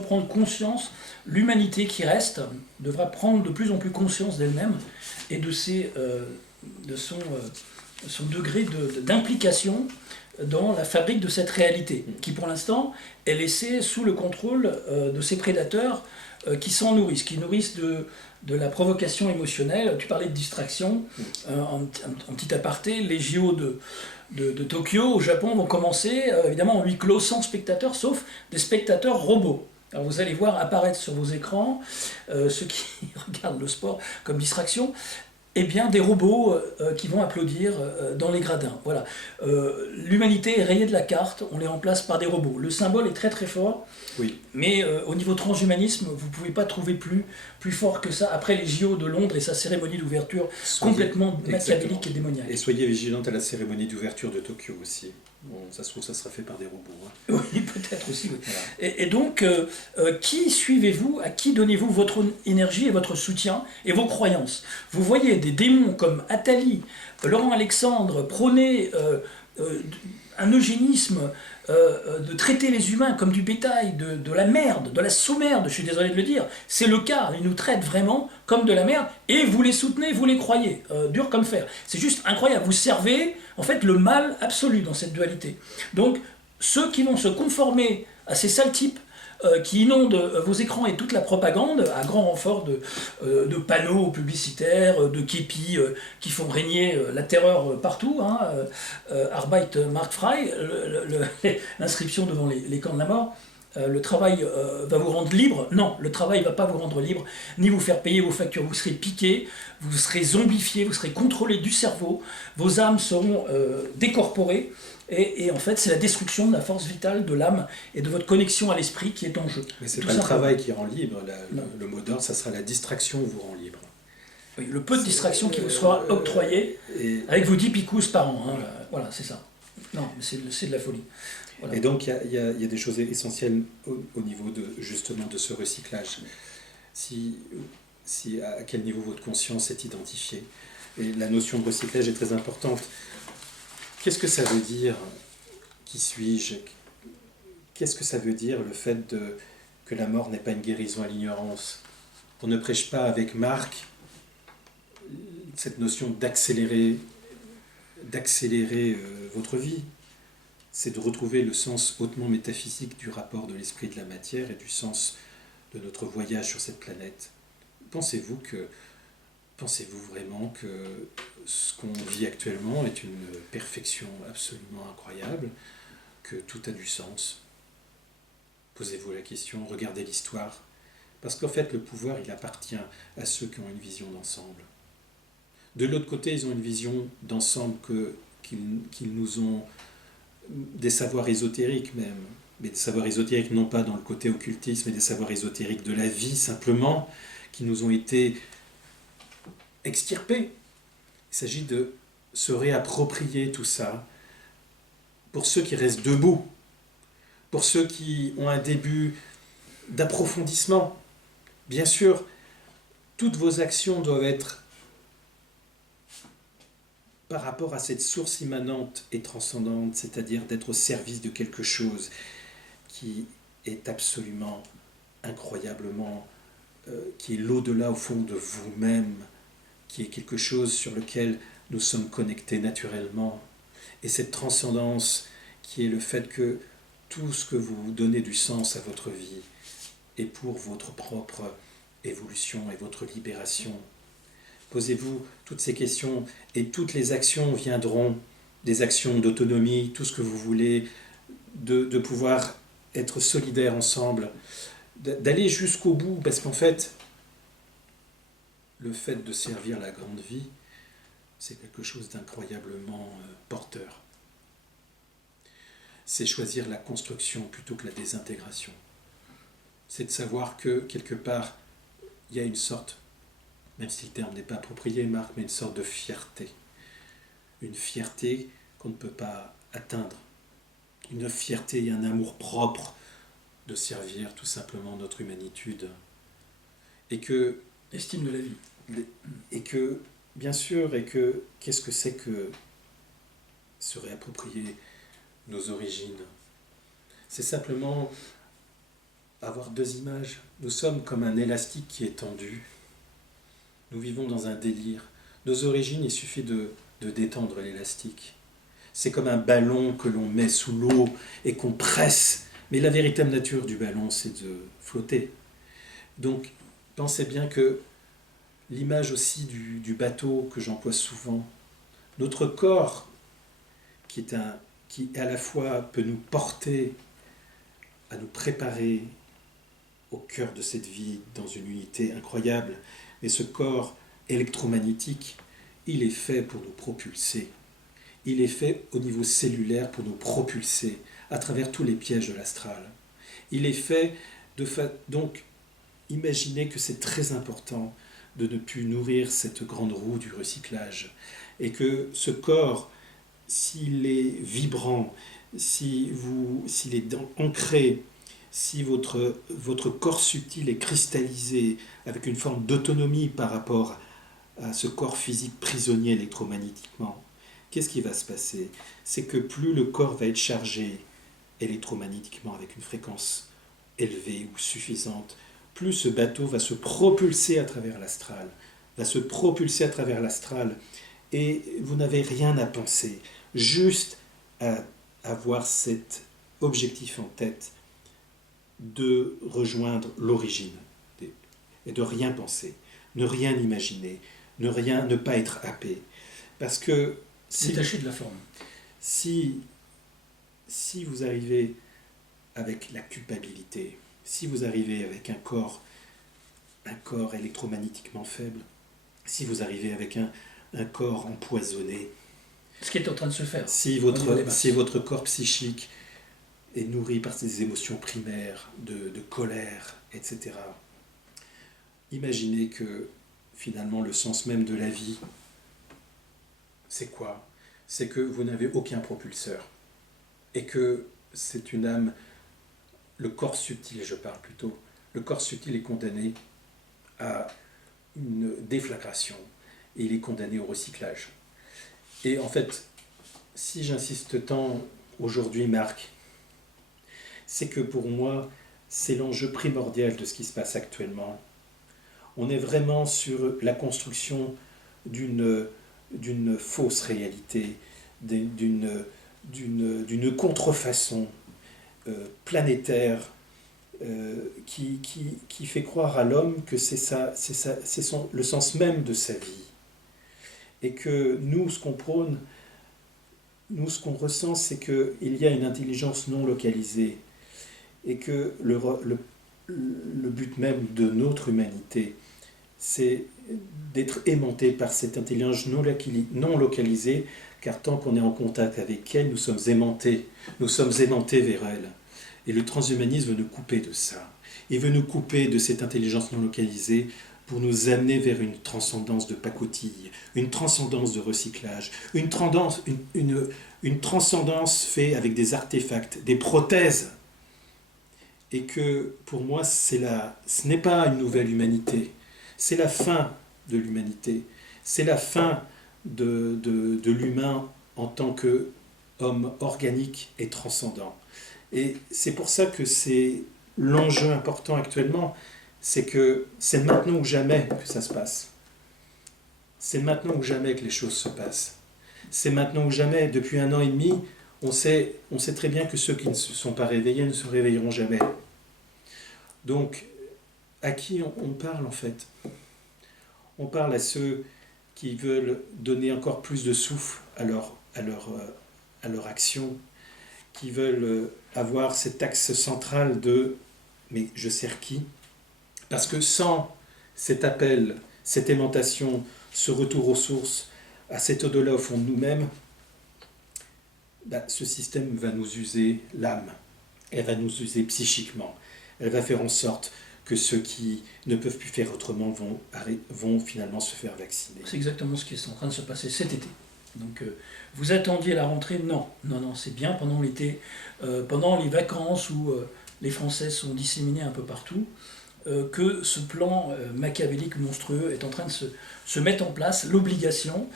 prendre conscience. L'humanité qui reste devra prendre de plus en plus conscience d'elle-même et de son degré d'implication dans la fabrique de cette réalité, qui pour l'instant est laissée sous le contrôle de ces prédateurs qui s'en nourrissent, qui nourrissent de la provocation émotionnelle. Tu parlais de distraction, en petit aparté, les JO de Tokyo au Japon vont commencer évidemment en huis clos, sans spectateurs, sauf des spectateurs robots. Alors vous allez voir apparaître sur vos écrans, ceux qui regardent le sport comme distraction, eh bien, des robots qui vont applaudir dans les gradins. Voilà. L'humanité est rayée de la carte, on les remplace par des robots. Le symbole est très très fort, oui. Mais au niveau transhumanisme, vous ne pouvez pas trouver plus fort que ça. Après les JO de Londres et sa cérémonie d'ouverture complètement machiavélique et démoniaque. Et soyez vigilante à la cérémonie d'ouverture de Tokyo aussi. Bon, ça se trouve, ça sera fait par des robots. Hein. Oui, peut-être aussi. Oui. Voilà. Et donc, qui suivez-vous? À qui donnez-vous votre énergie et votre soutien et vos croyances? Vous voyez des démons comme Attali, Laurent Alexandre prôner un eugénisme, de traiter les humains comme du bétail, de la merde, de la sous-merde, je suis désolé de le dire, c'est le cas, ils nous traitent vraiment comme de la merde, et vous les soutenez, vous les croyez, dur comme fer. C'est juste incroyable, vous servez en fait le mal absolu dans cette dualité. Donc ceux qui vont se conformer à ces sales types, qui inondent vos écrans et toute la propagande à grand renfort de panneaux publicitaires, de képis qui font régner la terreur partout, hein, Arbeit macht frei, l'inscription devant les camps de la mort. Le travail va vous rendre libre. Non, le travail ne va pas vous rendre libre, ni vous faire payer vos factures. Vous serez piqué, vous serez zombifié, vous serez contrôlé du cerveau, vos âmes seront décorporées. Et en fait, c'est la destruction de la force vitale de l'âme et de votre connexion à l'esprit qui est en jeu. Mais c'est pas le travail qui rend libre. Le mot d'ordre, ça sera la distraction qui vous rend libre. Oui, le peu de distraction qui vous sera octroyé avec vos 10 picousses par an. Hein, voilà, c'est ça. Non, mais c'est de la folie. Voilà. Et donc, il y a des choses essentielles au niveau justement de ce recyclage. À quel niveau votre conscience est identifiée. Et la notion de recyclage est très importante. Qu'est-ce que ça veut dire? Qui suis-je? Qu'est-ce que ça veut dire le fait que la mort n'est pas une guérison à l'ignorance? On ne prêche pas avec Marc cette notion d'accélérer votre vie. C'est de retrouver le sens hautement métaphysique du rapport de l'esprit et de la matière et du sens de notre voyage sur cette planète. Pensez-vous vraiment que ce qu'on vit actuellement est une perfection absolument incroyable, que tout a du sens? Posez-vous la question, regardez l'histoire. Parce qu'en fait, le pouvoir, il appartient à ceux qui ont une vision d'ensemble. De l'autre côté, ils ont une vision d'ensemble qu'ils nous ont des savoirs ésotériques même, mais des savoirs ésotériques non pas dans le côté occultisme, mais des savoirs ésotériques de la vie simplement, qui nous ont été extirper. Il s'agit de se réapproprier tout ça pour ceux qui restent debout, pour ceux qui ont un début d'approfondissement. Bien sûr, toutes vos actions doivent être par rapport à cette source immanente et transcendante, c'est-à-dire d'être au service de quelque chose qui est absolument, incroyablement, qui est l'au-delà au fond de vous-même, qui est quelque chose sur lequel nous sommes connectés naturellement. Et cette transcendance qui est le fait que tout ce que vous donnez du sens à votre vie est pour votre propre évolution et votre libération. Posez-vous toutes ces questions et toutes les actions viendront, des actions d'autonomie, tout ce que vous voulez, de pouvoir être solidaires ensemble, d'aller jusqu'au bout, parce qu'en fait, le fait de servir la grande vie, c'est quelque chose d'incroyablement porteur. C'est choisir la construction plutôt que la désintégration. C'est de savoir que, quelque part, il y a une sorte, même si le terme n'est pas approprié, Marc, mais une sorte de fierté. Une fierté qu'on ne peut pas atteindre. Une fierté et un amour propre de servir tout simplement notre humanitude. Et que... Estime de la vie. Et que, bien sûr, qu'est-ce que c'est que se réapproprier nos origines? C'est simplement avoir deux images. Nous sommes comme un élastique qui est tendu. Nous vivons dans un délire. Nos origines, il suffit de détendre l'élastique. C'est comme un ballon que l'on met sous l'eau et qu'on presse. Mais la véritable nature du ballon, c'est de flotter. Donc, pensez bien que l'image aussi du bateau que j'emploie souvent, notre corps, qui à la fois peut nous porter à nous préparer au cœur de cette vie dans une unité incroyable, mais ce corps électromagnétique, il est fait pour nous propulser. Il est fait au niveau cellulaire pour nous propulser à travers tous les pièges de l'astral. Il est fait donc, imaginez que c'est très important de ne plus nourrir cette grande roue du recyclage et que ce corps, s'il est vibrant, s'il est ancré, si votre corps subtil est cristallisé avec une forme d'autonomie par rapport à ce corps physique prisonnier électromagnétiquement, qu'est-ce qui va se passer? C'est que plus le corps va être chargé électromagnétiquement avec une fréquence élevée ou suffisante, plus ce bateau va se propulser à travers l'astral, et vous n'avez rien à penser, juste à avoir cet objectif en tête de rejoindre l'origine et de rien penser, ne rien imaginer, ne pas être happé. Parce que détaché de la forme. Si vous arrivez avec la culpabilité, si vous arrivez avec un corps électromagnétiquement faible, si vous arrivez avec un corps empoisonné, ce qui est en train de se faire. Si votre corps psychique est nourri par ces émotions primaires de colère, etc., imaginez que finalement le sens même de la vie, c'est quoi? C'est que vous n'avez aucun propulseur et que c'est une âme, le corps subtil, je parle plutôt, le corps subtil est condamné à une déflagration et il est condamné au recyclage. Et en fait, si j'insiste tant aujourd'hui, Marc, c'est que pour moi, c'est l'enjeu primordial de ce qui se passe actuellement. On est vraiment sur la construction d'une fausse réalité, d'une contrefaçon planétaire qui fait croire à l'homme que c'est le sens même de sa vie. Et que nous, ce qu'on prône, nous, ce qu'on ressent, c'est qu'il y a une intelligence non localisée et que le but même de notre humanité, c'est d'être aimanté par cette intelligence non localisée, car tant qu'on est en contact avec elle, nous sommes aimantés vers elle. Et le transhumanisme veut nous couper de ça. Il veut nous couper de cette intelligence non localisée pour nous amener vers une transcendance de pacotille, une transcendance de recyclage, une transcendance faite avec des artefacts, des prothèses. Et que pour moi, ce n'est pas une nouvelle humanité, c'est la fin de l'humanité, c'est la fin de l'humain en tant qu'homme organique et transcendant. Et c'est pour ça que c'est l'enjeu important actuellement, c'est que c'est maintenant ou jamais que ça se passe. C'est maintenant ou jamais que les choses se passent. C'est maintenant ou jamais. Depuis 1 an et demi, on sait très bien que ceux qui ne se sont pas réveillés ne se réveilleront jamais. Donc, à qui on parle en fait? On parle à ceux qui veulent donner encore plus de souffle à leur action, qui veulent avoir cet axe central de « mais je sers qui ?» Parce que sans cet appel, cette aimantation, ce retour aux sources, à cet au-delà au fond de nous-mêmes, ce système va nous user l'âme, elle va nous user psychiquement, elle va faire en sorte que ceux qui ne peuvent plus faire autrement vont finalement se faire vacciner. C'est exactement ce qui est en train de se passer cet été. Donc vous attendiez la rentrée? Non, c'est bien pendant l'été, pendant les vacances où les Français sont disséminés un peu partout, que ce plan machiavélique monstrueux est en train de se mettre en place, l'obligation,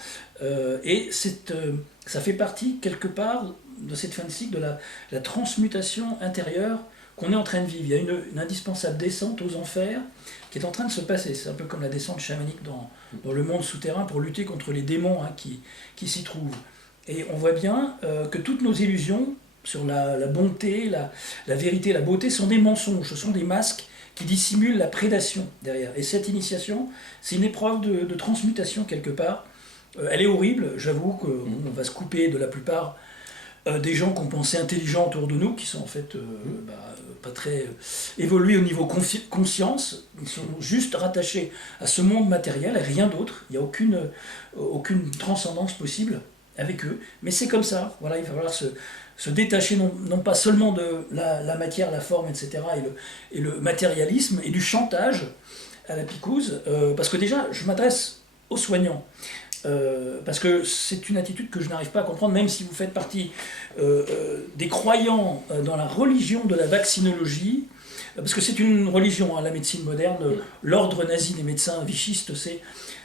et ça fait partie quelque part de cette fin de cycle de la transmutation intérieure qu'on est en train de vivre. Il y a une indispensable descente aux enfers qui est en train de se passer. C'est un peu comme la descente chamanique dans le monde souterrain pour lutter contre les démons qui s'y trouvent. Et on voit bien que toutes nos illusions sur la bonté, la vérité, la beauté sont des mensonges, ce sont des masques qui dissimulent la prédation derrière. Et cette initiation, c'est une épreuve de transmutation quelque part. Elle est horrible, j'avoue qu'on va se couper de la plupart des gens qu'on pensait intelligents autour de nous, qui sont en fait pas très évolués au niveau conscience, ils sont juste rattachés à ce monde matériel et rien d'autre, il n'y a aucune transcendance possible avec eux, mais c'est comme ça, voilà, il va falloir se détacher non pas seulement de la matière, la forme, etc., et le matérialisme, et du chantage à la picouse, parce que déjà, je m'adresse aux soignants, parce que c'est une attitude que je n'arrive pas à comprendre, même si vous faites partie des croyants dans la religion de la vaccinologie, parce que c'est une religion, la médecine moderne, l'ordre nazi des médecins vichistes,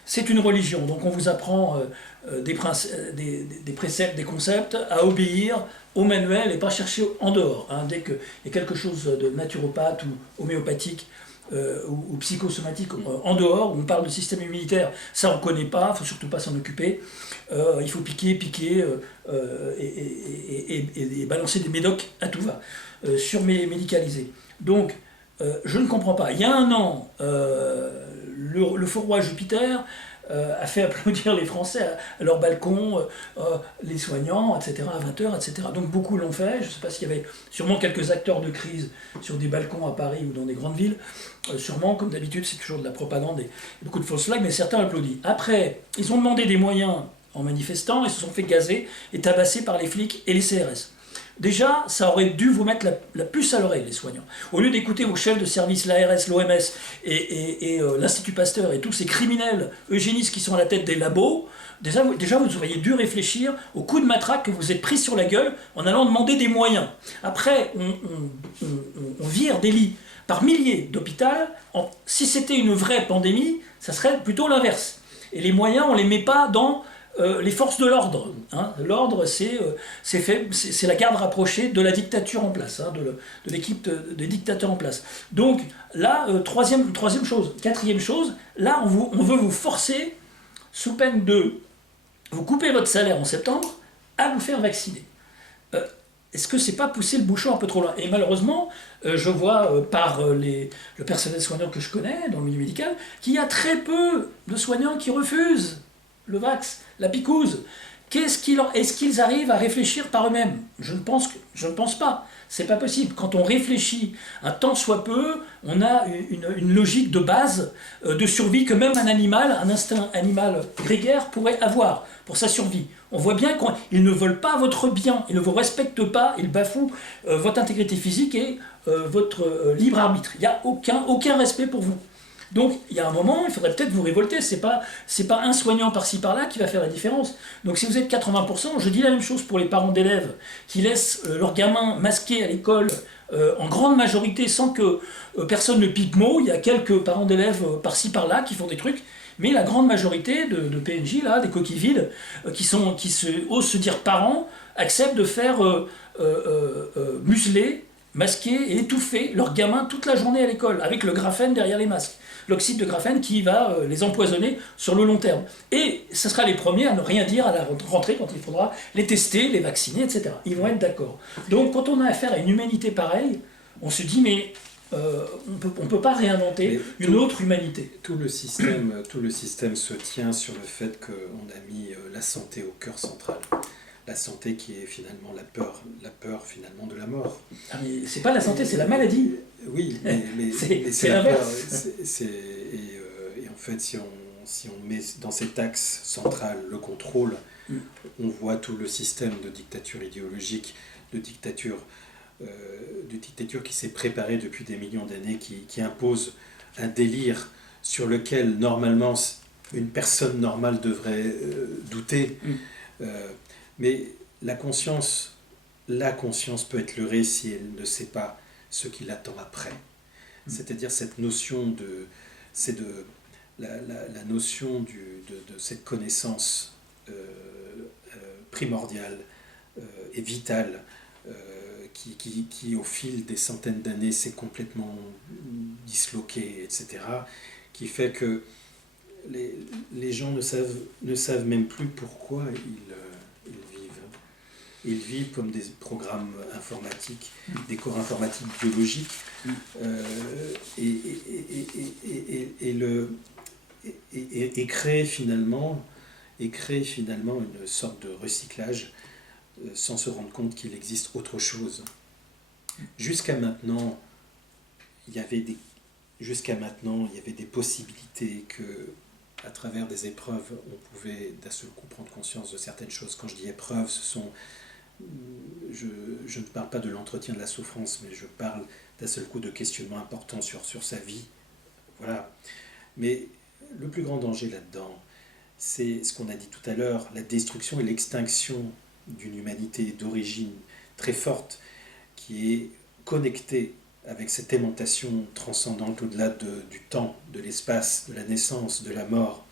c'est une religion, donc on vous apprend des préceptes, des concepts, à obéir au manuel et pas chercher en dehors. Dès qu'il y a quelque chose de naturopathe ou homéopathique, ou psychosomatique en dehors, où on parle de système immunitaire, ça on ne connaît pas, il ne faut surtout pas s'en occuper, il faut piquer et balancer des médocs à tout va, surmédicalisés. Donc je ne comprends pas. Il y a 1 an, le faux roi Jupiter a fait applaudir les Français à leur balcon, les soignants, etc., à 20h, etc. Donc beaucoup l'ont fait. Je ne sais pas s'il y avait sûrement quelques acteurs de crise sur des balcons à Paris ou dans des grandes villes. Sûrement, comme d'habitude, c'est toujours de la propagande et beaucoup de fausses blagues, mais certains applaudissent. Après, ils ont demandé des moyens en manifestant et se sont fait gazer et tabasser par les flics et les CRS. Déjà, ça aurait dû vous mettre la puce à l'oreille, les soignants. Au lieu d'écouter vos chefs de service, l'ARS, l'OMS et l'Institut Pasteur et tous ces criminels eugénistes qui sont à la tête des labos, déjà vous auriez dû réfléchir au coup de matraque que vous êtes pris sur la gueule en allant demander des moyens. Après, on vire des lits par milliers d'hôpitaux. Si c'était une vraie pandémie, ça serait plutôt l'inverse. Et les moyens, on ne les met pas dans les forces de l'ordre. L'ordre, c'est la garde rapprochée de la dictature en place, de l'équipe des dictateurs en place. Donc là, troisième chose. 4e chose, là on veut vous forcer, sous peine de vous couper votre salaire en septembre, à vous faire vacciner. Est-ce que c'est pas pousser le bouchon un peu trop loin? Et malheureusement, je vois par le personnel soignant que je connais dans le milieu médical, qu'il y a très peu de soignants qui refusent le vax, la picouse. Est-ce qu'ils arrivent à réfléchir par eux-mêmes? Je ne pense pas. C'est pas possible. Quand on réfléchit un tant soit peu, on a une logique de base de survie que même un instinct animal grégaire pourrait avoir pour sa survie. On voit bien qu'ils ne veulent pas votre bien, ils ne vous respectent pas, ils bafouent votre intégrité physique et votre libre arbitre. Il n'y a aucun respect pour vous. Donc il y a un moment, il faudrait peut-être vous révolter. C'est pas un soignant par-ci par-là qui va faire la différence. Donc si vous êtes 80%, je dis la même chose pour les parents d'élèves qui laissent leurs gamins masqués à l'école en grande majorité sans que personne ne pique mot. Il y a quelques parents d'élèves par-ci par-là qui font des trucs. Mais la grande majorité de PNJ, là, des coquilles vides, osent se dire parents, acceptent de faire museler, masquer et étouffer leurs gamins toute la journée à l'école, avec le graphène derrière les masques. L'oxyde de graphène qui va les empoisonner sur le long terme. Et ce sera les premiers à ne rien dire à la rentrée quand il faudra les tester, les vacciner, etc. Ils vont être d'accord. Donc quand on a affaire à une humanité pareille, on se dit mais on peut pas réinventer une autre humanité. Tout le système se tient sur le fait qu'on a mis la santé au cœur central. La santé qui est finalement la peur finalement de la mort. Ah, mais c'est pas la santé, c'est la maladie. Oui, mais c'est l'inverse. Et en fait, si on met dans cet axe central le contrôle, on voit tout le système de dictature idéologique, de dictature qui s'est préparé depuis des millions d'années, qui impose un délire sur lequel normalement une personne normale devrait douter. Mais la conscience peut être leurrée si elle ne sait pas ce qui l'attend après. C'est-à-dire cette notion la notion de cette connaissance primordiale et vitale qui au fil des centaines d'années s'est complètement disloquée, etc., qui fait que les gens ne savent même plus pourquoi ils vivent. Ils vivent comme des programmes informatiques, des corps informatiques biologiques, et créent finalement une sorte de recyclage sans se rendre compte qu'il existe autre chose. Jusqu'à maintenant, il y avait des possibilités que, à travers des épreuves, on pouvait d'un seul coup prendre conscience de certaines choses. Quand je dis épreuves, je ne parle pas de l'entretien de la souffrance, mais je parle d'un seul coup de questionnements importants sur sa vie. Voilà. Mais le plus grand danger là-dedans, c'est ce qu'on a dit tout à l'heure, la destruction et l'extinction d'une humanité d'origine très forte qui est connectée avec cette aimantation transcendante au-delà du temps, de l'espace, de la naissance, de la mort.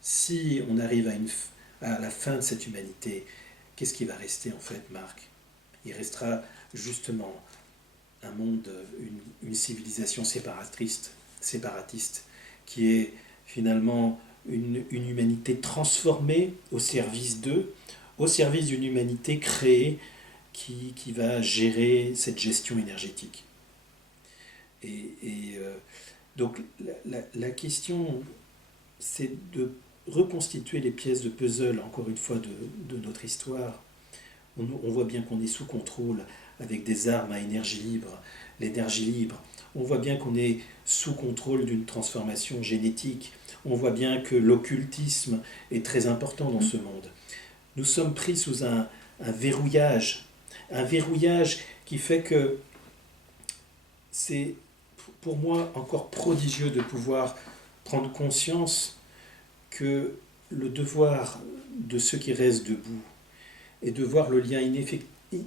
Si on arrive à la fin de cette humanité, qu'est-ce qui va rester en fait, Marc? Il restera justement un monde, une civilisation séparatiste, qui est finalement une humanité transformée au service d'eux, au service d'une humanité créée qui va gérer cette gestion énergétique. Donc la question, c'est de reconstituer les pièces de puzzle, encore une fois, de notre histoire. On voit bien qu'on est sous contrôle avec des armes à énergie libre, l'énergie libre. On voit bien qu'on est sous contrôle d'une transformation génétique. On voit bien que l'occultisme est très important dans ce monde. Nous sommes pris sous un verrouillage qui fait que c'est pour moi encore prodigieux de pouvoir prendre conscience que le devoir de ceux qui restent debout est de voir le lien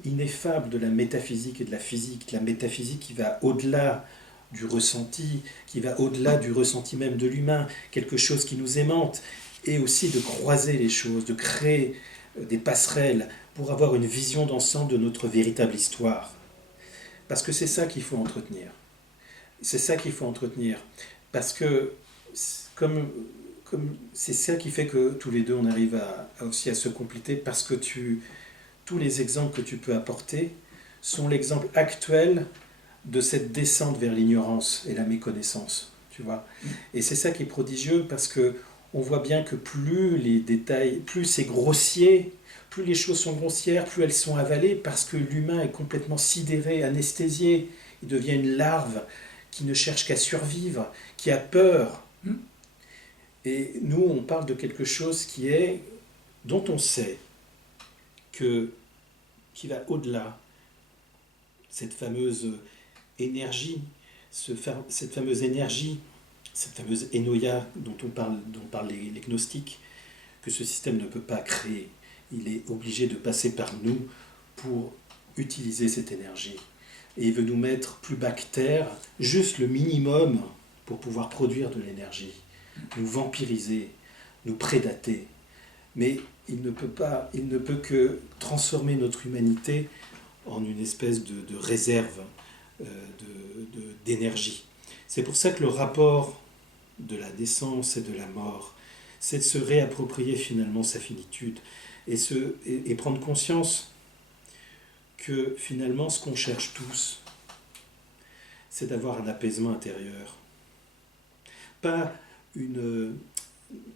ineffable de la métaphysique et de la physique, la métaphysique qui va au-delà du ressenti, qui va au-delà du ressenti même de l'humain, quelque chose qui nous aimante, et aussi de croiser les choses, de créer des passerelles pour avoir une vision d'ensemble de notre véritable histoire. Parce que c'est ça qu'il faut entretenir. C'est ça qu'il faut entretenir. Parce que comme c'est ça qui fait que tous les deux on arrive aussi à se compléter, parce que tous les exemples que tu peux apporter sont l'exemple actuel de cette descente vers l'ignorance et la méconnaissance, tu vois. Et c'est ça qui est prodigieux, parce que on voit bien que plus les détails, plus c'est grossier, plus les choses sont grossières, plus elles sont avalées, parce que l'humain est complètement sidéré, anesthésié. Il devient une larve qui ne cherche qu'à survivre, qui a peur. Et nous, on parle de quelque chose dont on sait qui va au-delà. Cette fameuse énergie, cette fameuse énergie, cette fameuse enoia dont parlent les gnostiques, que ce système ne peut pas créer. Il est obligé de passer par nous pour utiliser cette énergie. Et il veut nous mettre plus bas que terre, juste le minimum pour pouvoir produire de l'énergie, nous vampiriser, nous prédater. Mais il ne peut que transformer notre humanité en une espèce de réserve d'énergie. C'est pour ça que le rapport de la naissance et de la mort, c'est de se réapproprier finalement sa finitude et prendre conscience que finalement ce qu'on cherche tous, c'est d'avoir un apaisement intérieur. Pas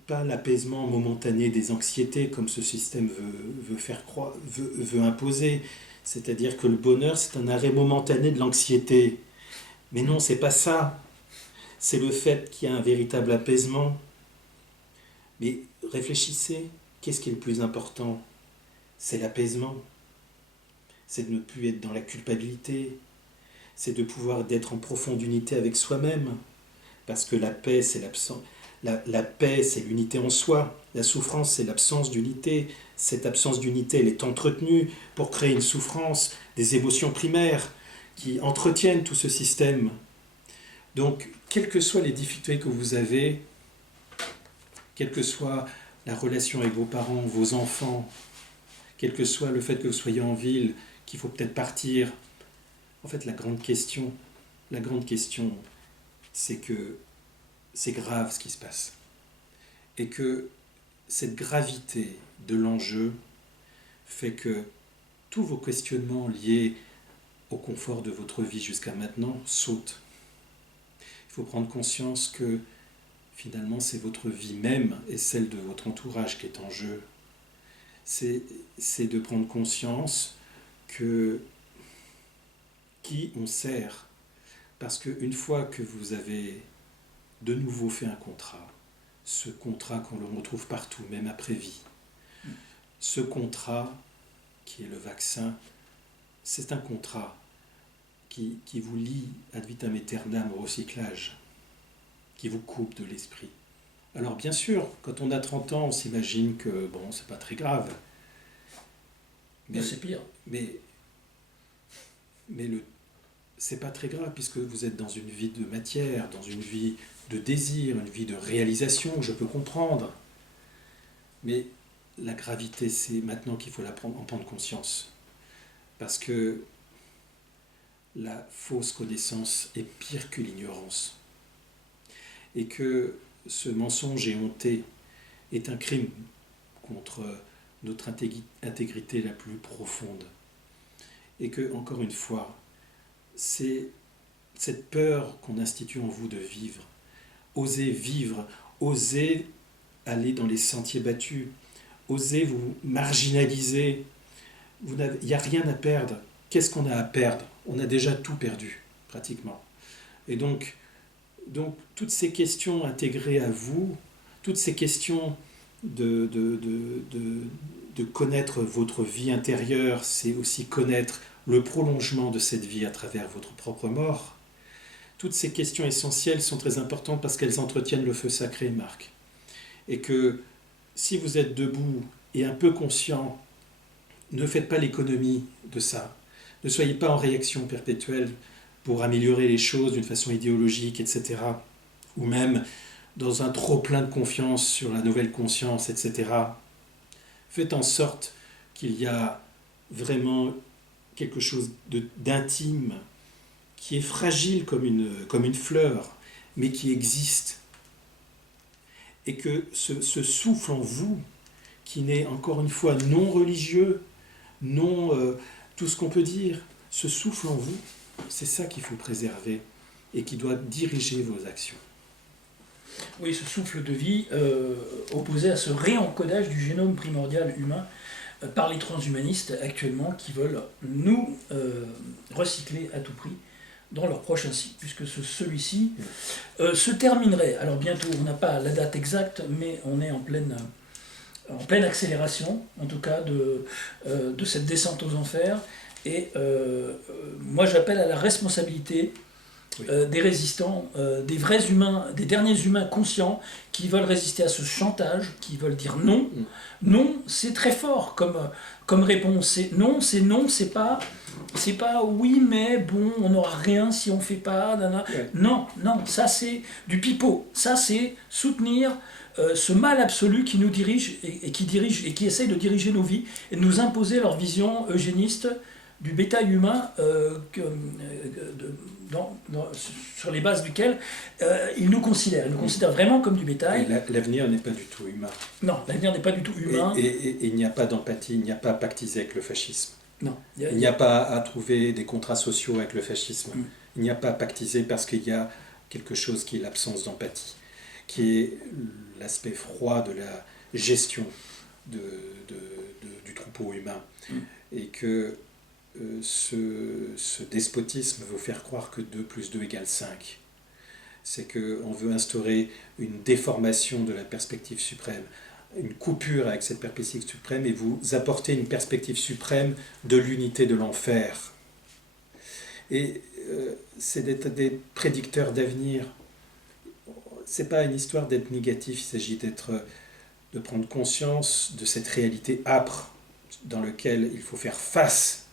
l'apaisement momentané des anxiétés comme ce système veut imposer. C'est-à-dire que le bonheur, c'est un arrêt momentané de l'anxiété. Mais non, c'est pas ça. C'est le fait qu'il y a un véritable apaisement. Mais réfléchissez, qu'est-ce qui est le plus important? C'est l'apaisement. C'est de ne plus être dans la culpabilité. C'est de pouvoir d'être en profonde unité avec soi-même. Parce que la paix, c'est l'absence. La paix, c'est l'unité en soi. La souffrance, c'est l'absence d'unité. Cette absence d'unité, elle est entretenue pour créer une souffrance, des émotions primaires qui entretiennent tout ce système. Donc, quelles que soient les difficultés que vous avez, quelle que soit la relation avec vos parents, vos enfants, quel que soit le fait que vous soyez en ville, qu'il faut peut-être partir, en fait, la grande question, c'est que c'est grave ce qui se passe. Et que cette gravité de l'enjeu fait que tous vos questionnements liés au confort de votre vie jusqu'à maintenant sautent. Il faut prendre conscience que finalement c'est votre vie même et celle de votre entourage qui est en jeu. C'est de prendre conscience que qui on sert. Parce qu'une fois que vous avez de nouveau fait un contrat, ce contrat qu'on le retrouve partout, même après vie, ce contrat qui est le vaccin, c'est un contrat qui vous lie ad vitam aeternam au recyclage, qui vous coupe de l'esprit. Alors bien sûr, quand on a 30 ans, on s'imagine que bon, c'est pas très grave. Mais c'est pire. Mais c'est pas très grave puisque vous êtes dans une vie de matière, dans une vie de désir, une vie de réalisation, je peux comprendre. Mais la gravité, c'est maintenant qu'il faut en prendre conscience. Parce que la fausse connaissance est pire que l'ignorance. Et que ce mensonge éhonté est un crime contre notre intégrité la plus profonde. Et que, encore une fois, c'est cette peur qu'on institue en vous de vivre. Osez aller dans les sentiers battus, osez vous marginaliser. Il n'y a rien à perdre. Qu'est-ce qu'on a à perdre? On a déjà tout perdu, pratiquement. Et donc toutes ces questions intégrées à vous, toutes ces questions de connaître votre vie intérieure, c'est aussi connaître le prolongement de cette vie à travers votre propre mort. Toutes ces questions essentielles sont très importantes parce qu'elles entretiennent le feu sacré, Marc. Et que si vous êtes debout et un peu conscient, ne faites pas l'économie de ça. Ne soyez pas en réaction perpétuelle pour améliorer les choses d'une façon idéologique, etc. Ou même dans un trop-plein de confiance sur la nouvelle conscience, etc. Faites en sorte qu'il y a vraiment quelque chose d'intime, qui est fragile comme une fleur, mais qui existe. Et que ce souffle en vous, qui n'est encore une fois non religieux, non tout ce qu'on peut dire, ce souffle en vous, c'est ça qu'il faut préserver et qui doit diriger vos actions. Oui, ce souffle de vie opposé à ce réencodage du génome primordial humain par les transhumanistes actuellement qui veulent nous recycler à tout prix dans leur prochain cycle, puisque celui-ci se terminerait. Alors bientôt, on n'a pas la date exacte, mais on est en pleine accélération, en tout cas, de cette descente aux enfers. Et moi, j'appelle à la responsabilité Oui. des résistants, des vrais humains, des derniers humains conscients qui veulent résister à ce chantage, qui veulent dire non. Non, c'est très fort comme réponse. Non, c'est pas oui, mais bon, on n'aura rien si on fait pas. Nana. Ouais. Non, ça c'est du pipeau. Ça c'est soutenir ce mal absolu qui nous dirige et qui essaye de diriger nos vies et de nous imposer leur vision eugéniste du bétail humain sur les bases duquel ils nous considèrent. Ils nous considèrent vraiment comme du bétail. L'avenir n'est pas du tout humain. Non, l'avenir n'est pas du tout humain. Et il n'y a pas d'empathie, il n'y a pas à pactiser avec le fascisme. Non. Il n'y a pas à trouver des contrats sociaux avec le fascisme. Il n'y a pas à pactiser parce qu'il y a quelque chose qui est l'absence d'empathie, qui est l'aspect froid de la gestion du troupeau humain. Et que ce despotisme veut faire croire que 2 plus 2 égale 5. C'est qu'on veut instaurer une déformation de la perspective suprême, une coupure avec cette perspective suprême et vous apporter une perspective suprême de l'unité de l'enfer. Et c'est d'être des prédicteurs d'avenir. C'est pas une histoire d'être négatif, il s'agit de prendre conscience de cette réalité âpre dans laquelle il faut faire face.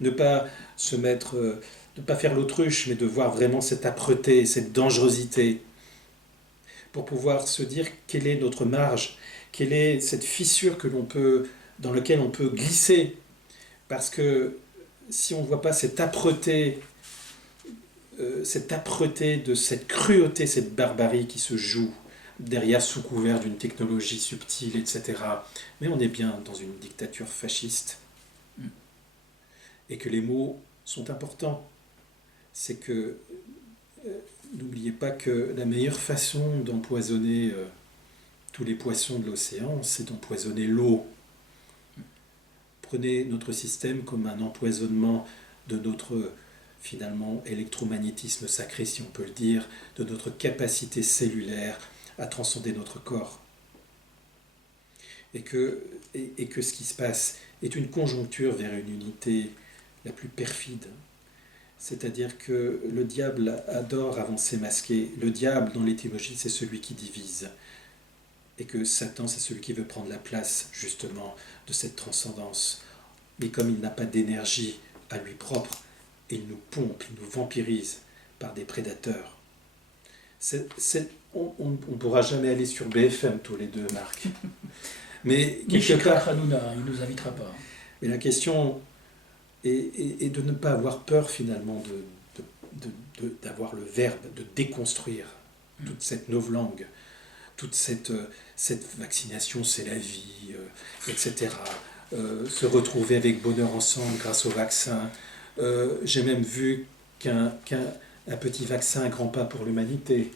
Ne pas se mettre, ne pas faire l'autruche, mais de voir vraiment cette âpreté, cette dangerosité, pour pouvoir se dire quelle est notre marge, quelle est cette fissure dans laquelle on peut glisser. Parce que si on ne voit pas cette âpreté de cette cruauté, cette barbarie qui se joue derrière sous couvert d'une technologie subtile, etc. Mais on est bien dans une dictature fasciste. Et que les mots sont importants. C'est que, n'oubliez pas que la meilleure façon d'empoisonner tous les poissons de l'océan, c'est d'empoisonner l'eau. Prenez notre système comme un empoisonnement de notre, finalement, électromagnétisme sacré, si on peut le dire, de notre capacité cellulaire à transcender notre corps. Et que ce qui se passe est une conjoncture vers une unité la plus perfide. C'est-à-dire que le diable adore avancer masqué. Le diable, dans l'étymologie, c'est celui qui divise. Et que Satan, c'est celui qui veut prendre la place, justement, de cette transcendance. Mais comme il n'a pas d'énergie à lui propre, il nous pompe, il nous vampirise par des prédateurs. On ne pourra jamais aller sur BFM tous les deux, Marc. Mais quelque part, Hanouna, il ne nous invitera pas. Mais la question est de ne pas avoir peur finalement d'avoir le verbe, de déconstruire toute cette novlangue, toute cette vaccination, c'est la vie, etc. Se retrouver avec bonheur ensemble grâce au vaccin. J'ai même vu qu'un petit vaccin, un grand pas pour l'humanité.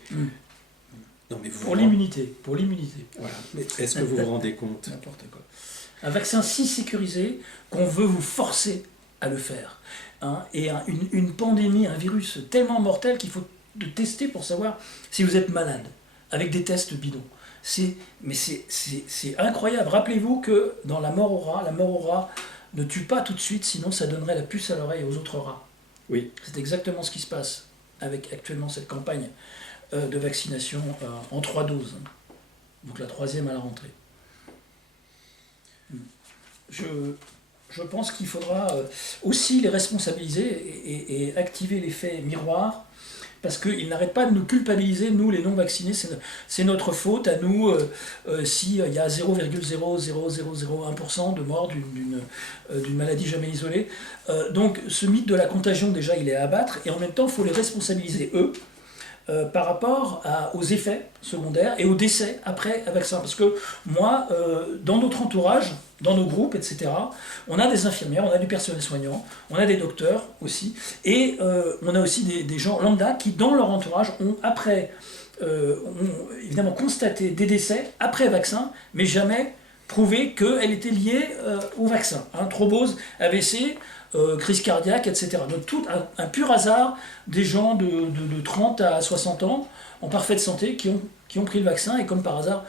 Non, mais pour l'immunité. Voilà. Mais est-ce que vous vous rendez compte? N'importe quoi. Un vaccin si sécurisé qu'on veut vous forcer à le faire. Et une pandémie, un virus tellement mortel qu'il faut le tester pour savoir si vous êtes malade, avec des tests bidons. C'est incroyable. Rappelez-vous que dans la mort au rat ne tue pas tout de suite, sinon ça donnerait la puce à l'oreille aux autres rats. Oui. C'est exactement ce qui se passe avec actuellement cette campagne de vaccination en 3 doses. Donc la 3e à la rentrée. Je pense qu'il faudra aussi les responsabiliser et activer l'effet miroir, parce qu'ils n'arrêtent pas de nous culpabiliser, nous les non-vaccinés, c'est notre faute à nous s'il y a 0,00001% de morts d'une maladie jamais isolée. Donc ce mythe de la contagion, déjà, il est à abattre, et en même temps, il faut les responsabiliser, eux, par rapport aux effets secondaires et aux décès après un vaccin. Parce que moi, dans notre entourage, dans nos groupes, etc., on a des infirmières, on a du personnel soignant, on a des docteurs aussi, et on a aussi des gens lambda qui, dans leur entourage, ont évidemment constaté des décès après vaccin, mais jamais prouvé qu'elle était liée au vaccin. Thrombose, AVC, crise cardiaque, etc. Donc tout un pur hasard des gens de 30 à 60 ans en parfaite santé qui ont pris le vaccin, et comme par hasard,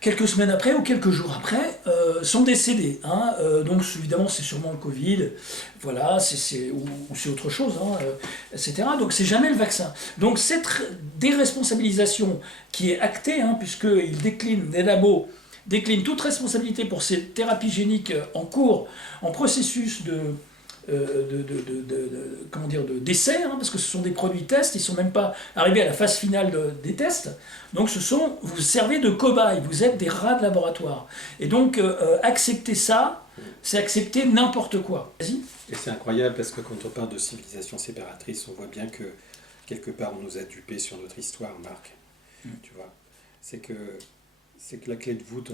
quelques semaines après ou quelques jours après, sont décédés. Hein. Donc évidemment, c'est sûrement le Covid, voilà, ou c'est autre chose, hein, etc. Donc c'est jamais le vaccin. Donc cette déresponsabilisation qui est actée, hein, puisqu'ils déclinent, les labos déclinent toute responsabilité pour ces thérapies géniques en cours, en processus comment dire, d'essai, hein, parce que ce sont des produits tests, ils ne sont même pas arrivés à la phase finale des tests. Donc vous servez de cobaye, vous êtes des rats de laboratoire. Et donc accepter ça, c'est accepter n'importe quoi. Vas-y. Et c'est incroyable parce que quand on parle de civilisation séparatrice, on voit bien que quelque part on nous a dupés sur notre histoire, Marc. Tu vois, c'est que la clé de voûte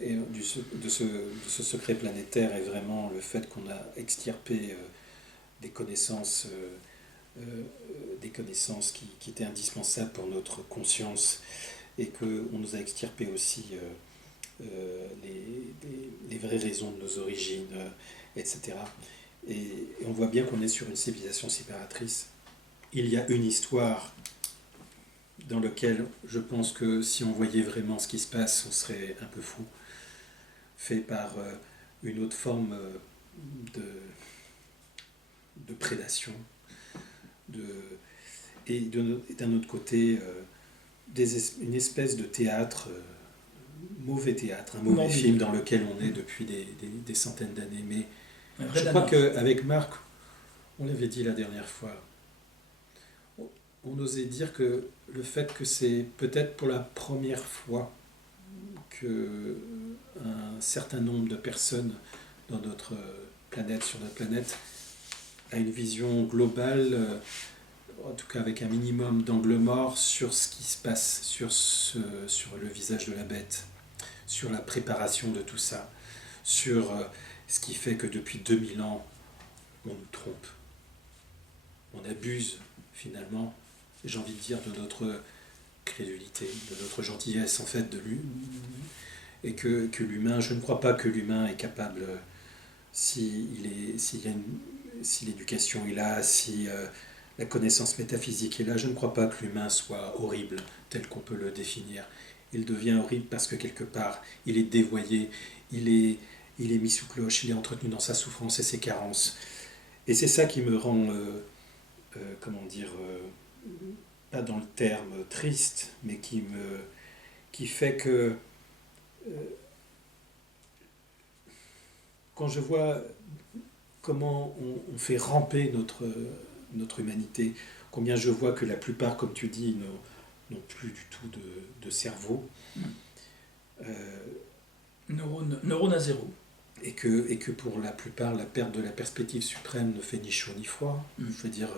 de ce secret planétaire est vraiment le fait qu'on a extirpé des connaissances, qui étaient indispensables pour notre conscience et qu'on nous a extirpé aussi les vraies raisons de nos origines, etc. Et on voit bien qu'on est sur une civilisation séparatrice. Il y a une histoire dans laquelle je pense que si on voyait vraiment ce qui se passe, on serait un peu fou, fait par une autre forme de prédation, et d'un autre côté, une espèce de théâtre, mauvais théâtre, un mauvais film dans lequel on est depuis des centaines d'années. Mais je crois qu'avec Marc, on l'avait dit la dernière fois, on osait dire que le fait que c'est peut-être pour la première fois que un certain nombre de personnes dans notre planète, sur notre planète, a une vision globale, en tout cas avec un minimum d'angle mort sur ce qui se passe, sur le visage de la bête, sur la préparation de tout ça, sur ce qui fait que depuis 2000 ans, on nous trompe, on abuse finalement, j'ai envie de dire, de notre crédulité, de notre gentillesse en fait, et que l'humain, je ne crois pas que l'humain est capable, si l'éducation est là, si la connaissance métaphysique est là, je ne crois pas que l'humain soit horrible tel qu'on peut le définir. Il devient horrible parce que quelque part, il est dévoyé, il est mis sous cloche, il est entretenu dans sa souffrance et ses carences. Et c'est ça qui me rend, comment dire, pas dans le terme triste, mais qui fait que quand je vois comment on fait ramper notre humanité, combien je vois que la plupart, comme tu dis, n'ont plus du tout de cerveau. Neurone à zéro. Et que pour la plupart, la perte de la perspective suprême ne fait ni chaud ni froid. Je veux dire,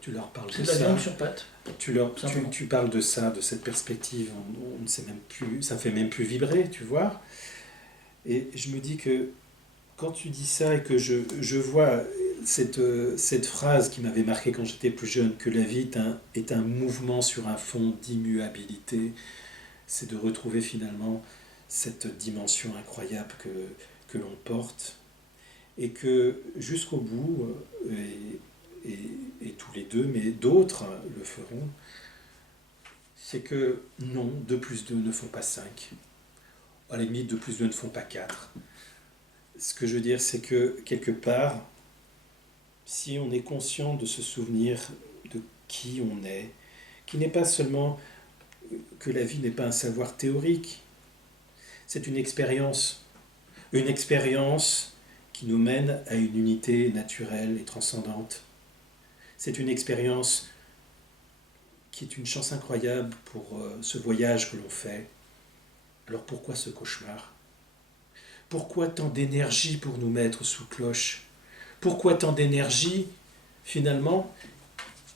tu leur parles de ça. C'est de la viande sur pattes. Tu parles de ça, de cette perspective, on ne sait même plus, ça ne fait même plus vibrer, tu vois. Et je me dis que quand tu dis ça et que je vois cette phrase qui m'avait marqué quand j'étais plus jeune, que la vie est un mouvement sur un fond d'immuabilité, c'est de retrouver finalement cette dimension incroyable que l'on porte, et que jusqu'au bout, et tous les deux, mais d'autres le feront, c'est que non, 2 plus 2 ne font pas 5. À la limite, 2 plus 2 ne font pas 4. Ce que je veux dire, c'est que quelque part, si on est conscient de se souvenir de qui on est, qui n'est pas seulement que la vie n'est pas un savoir théorique, c'est une expérience qui nous mène à une unité naturelle et transcendante. C'est une expérience qui est une chance incroyable pour ce voyage que l'on fait. Alors pourquoi ce cauchemar ? Pourquoi tant d'énergie pour nous mettre sous cloche ? Pourquoi tant d'énergie, finalement,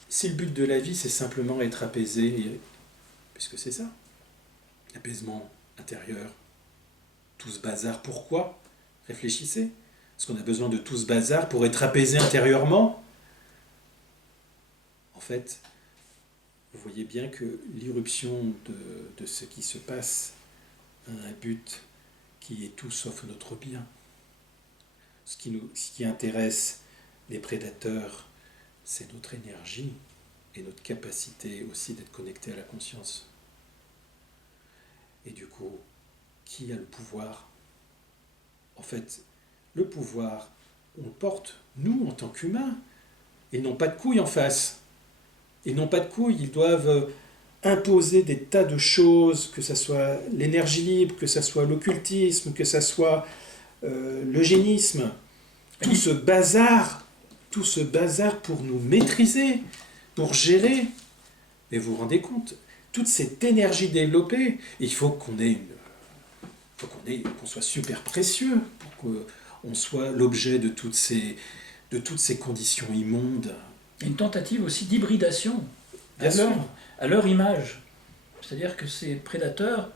si le but de la vie, c'est simplement être apaisé, puisque c'est ça, apaisement intérieur, tout ce bazar, pourquoi ? Réfléchissez. Est-ce qu'on a besoin de tout ce bazar pour être apaisé intérieurement ? En fait, vous voyez bien que l'irruption de ce qui se passe a un but qui est tout sauf notre bien. Ce qui intéresse les prédateurs, c'est notre énergie et notre capacité aussi d'être connecté à la conscience. Et du coup, qui a le pouvoir? En fait, le pouvoir, on le porte, nous, en tant qu'humains. Ils n'ont pas de couilles en face. Ils n'ont pas de couilles, ils doivent imposer des tas de choses, que ce soit l'énergie libre, que ce soit l'occultisme, que ce soit l'eugénisme. Tout ce bazar pour nous maîtriser, pour gérer. Et vous vous rendez compte, toute cette énergie développée, il faut qu'on soit super précieux pour qu'on soit l'objet de toutes ces conditions immondes. Il y a une tentative aussi d'hybridation Bien sûr. à leur image. C'est-à-dire que ces prédateurs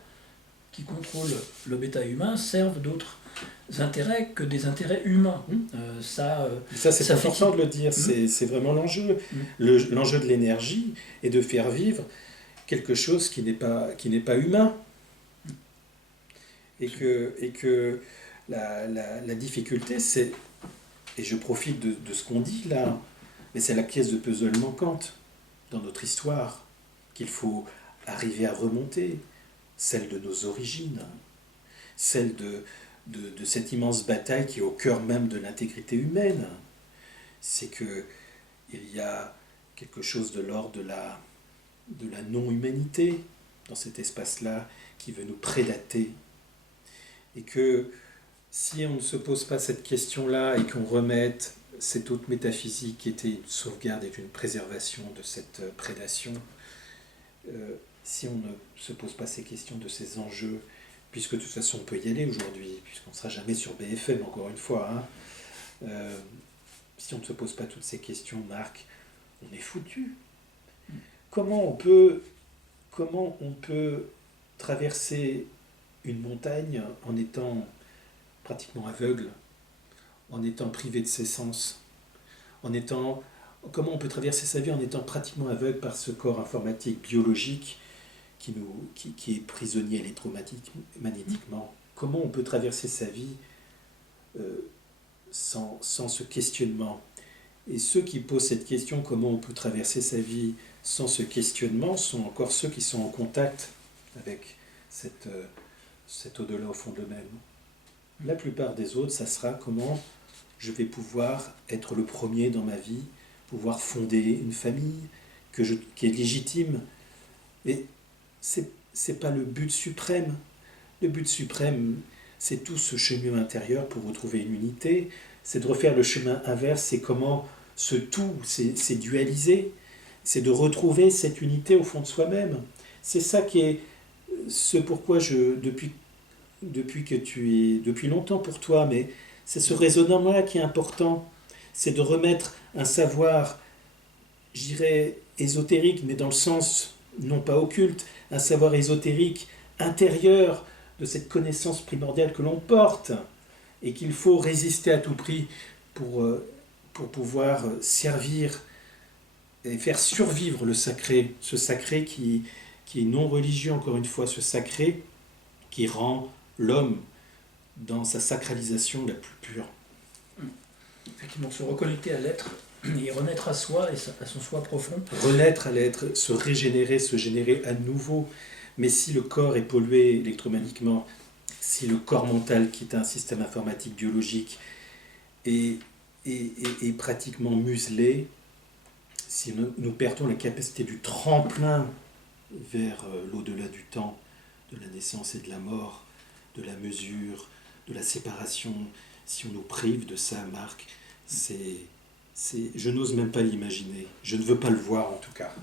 qui contrôlent le bétail humain servent d'autres intérêts que des intérêts humains. Ça, c'est important de le dire, c'est vraiment l'enjeu. L'enjeu de l'énergie est de faire vivre quelque chose qui n'est pas humain. Et que la difficulté, c'est, et je profite de ce qu'on dit là, mais c'est la pièce de puzzle manquante dans notre histoire qu'il faut arriver à remonter, celle de nos origines, celle de cette immense bataille qui est au cœur même de l'intégrité humaine. C'est qu'il y a quelque chose de l'ordre de la non-humanité dans cet espace-là qui veut nous prédater. Et que si on ne se pose pas cette question-là et qu'on remette cette autre métaphysique qui était une sauvegarde et une préservation de cette prédation, si on ne se pose pas ces questions de ces enjeux, puisque de toute façon on peut y aller aujourd'hui, puisqu'on ne sera jamais sur BFM encore une fois, si on ne se pose pas toutes ces questions, Marc, on est foutu. Comment on peut traverser une montagne en étant pratiquement aveugle, en étant privé de ses sens, comment on peut traverser sa vie en étant pratiquement aveugle par ce corps informatique, biologique, qui est prisonnier électromagnétiquement? Comment on peut traverser sa vie sans ce questionnement? Et ceux qui posent cette question, comment on peut traverser sa vie sans ce questionnement, sont encore ceux qui sont en contact avec cet au-delà au fond d'eux-mêmes. La plupart des autres, ça sera comment je vais pouvoir être le premier dans ma vie, pouvoir fonder une famille qui est légitime. Et c'est pas le but suprême. Le but suprême, c'est tout ce cheminement intérieur pour retrouver une unité. C'est de refaire le chemin inverse, c'est comment ce tout, c'est dualisé. C'est de retrouver cette unité au fond de soi-même. C'est ça qui est ce pourquoi depuis longtemps pour toi, mais c'est ce raisonnement-là qui est important. C'est de remettre un savoir, je dirais, ésotérique, mais dans le sens non pas occulte, un savoir ésotérique intérieur de cette connaissance primordiale que l'on porte et qu'il faut résister à tout prix pour pouvoir servir et faire survivre le sacré, ce sacré qui est non religieux, encore une fois, ce sacré qui rend l'homme dans sa sacralisation la plus pure. Effectivement, se reconnecter à l'être et renaître à soi et à son soi profond. Renaître à l'être, se régénérer, se générer à nouveau. Mais si le corps est pollué électromagnétiquement, si le corps mental, qui est un système informatique biologique, est pratiquement muselé, si nous perdons la capacité du tremplin vers l'au-delà du temps, de la naissance et de la mort, de la mesure, de la séparation, si on nous prive de ça, Marc, je n'ose même pas l'imaginer. Je ne veux pas le voir, en tout cas.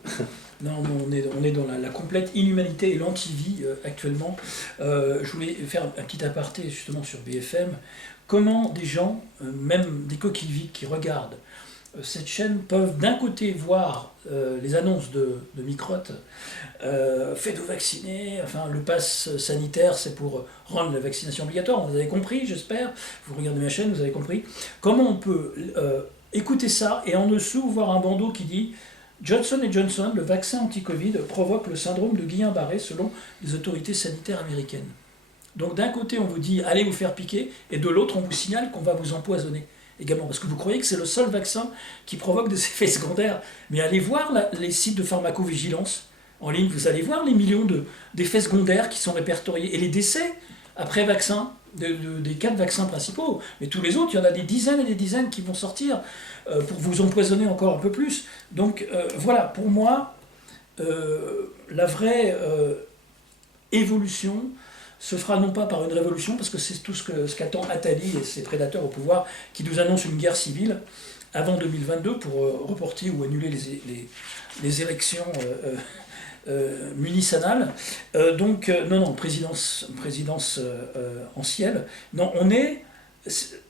Non, on est dans la complète inhumanité et l'anti-vie actuellement. Je voulais faire un petit aparté justement sur BFM. Comment des gens, même des coquilles vides qui regardent cette chaîne, peuvent d'un côté voir les annonces de Microtte, faites-vous vacciner, enfin le pass sanitaire c'est pour rendre la vaccination obligatoire, vous avez compris j'espère, vous regardez ma chaîne, vous avez compris. Comment on peut écouter ça et en dessous voir un bandeau qui dit Johnson & Johnson, le vaccin anti-Covid provoque le syndrome de Guillain-Barré selon les autorités sanitaires américaines. Donc d'un côté on vous dit allez vous faire piquer et de l'autre on vous signale qu'on va vous empoisonner également, parce que vous croyez que c'est le seul vaccin qui provoque des effets secondaires. Mais allez voir les sites de pharmacovigilance en ligne, vous allez voir les millions d'effets secondaires qui sont répertoriés et les décès après vaccin, des 4 vaccins principaux. Mais tous les autres, il y en a des dizaines et des dizaines qui vont sortir pour vous empoisonner encore un peu plus. Donc voilà, pour moi, la vraie évolution se fera non pas par une révolution, parce que c'est tout ce qu'attend Attali et ses prédateurs au pouvoir, qui nous annoncent une guerre civile avant 2022 pour reporter ou annuler les élections munisanales. Non, présidence ancienne. Non, on est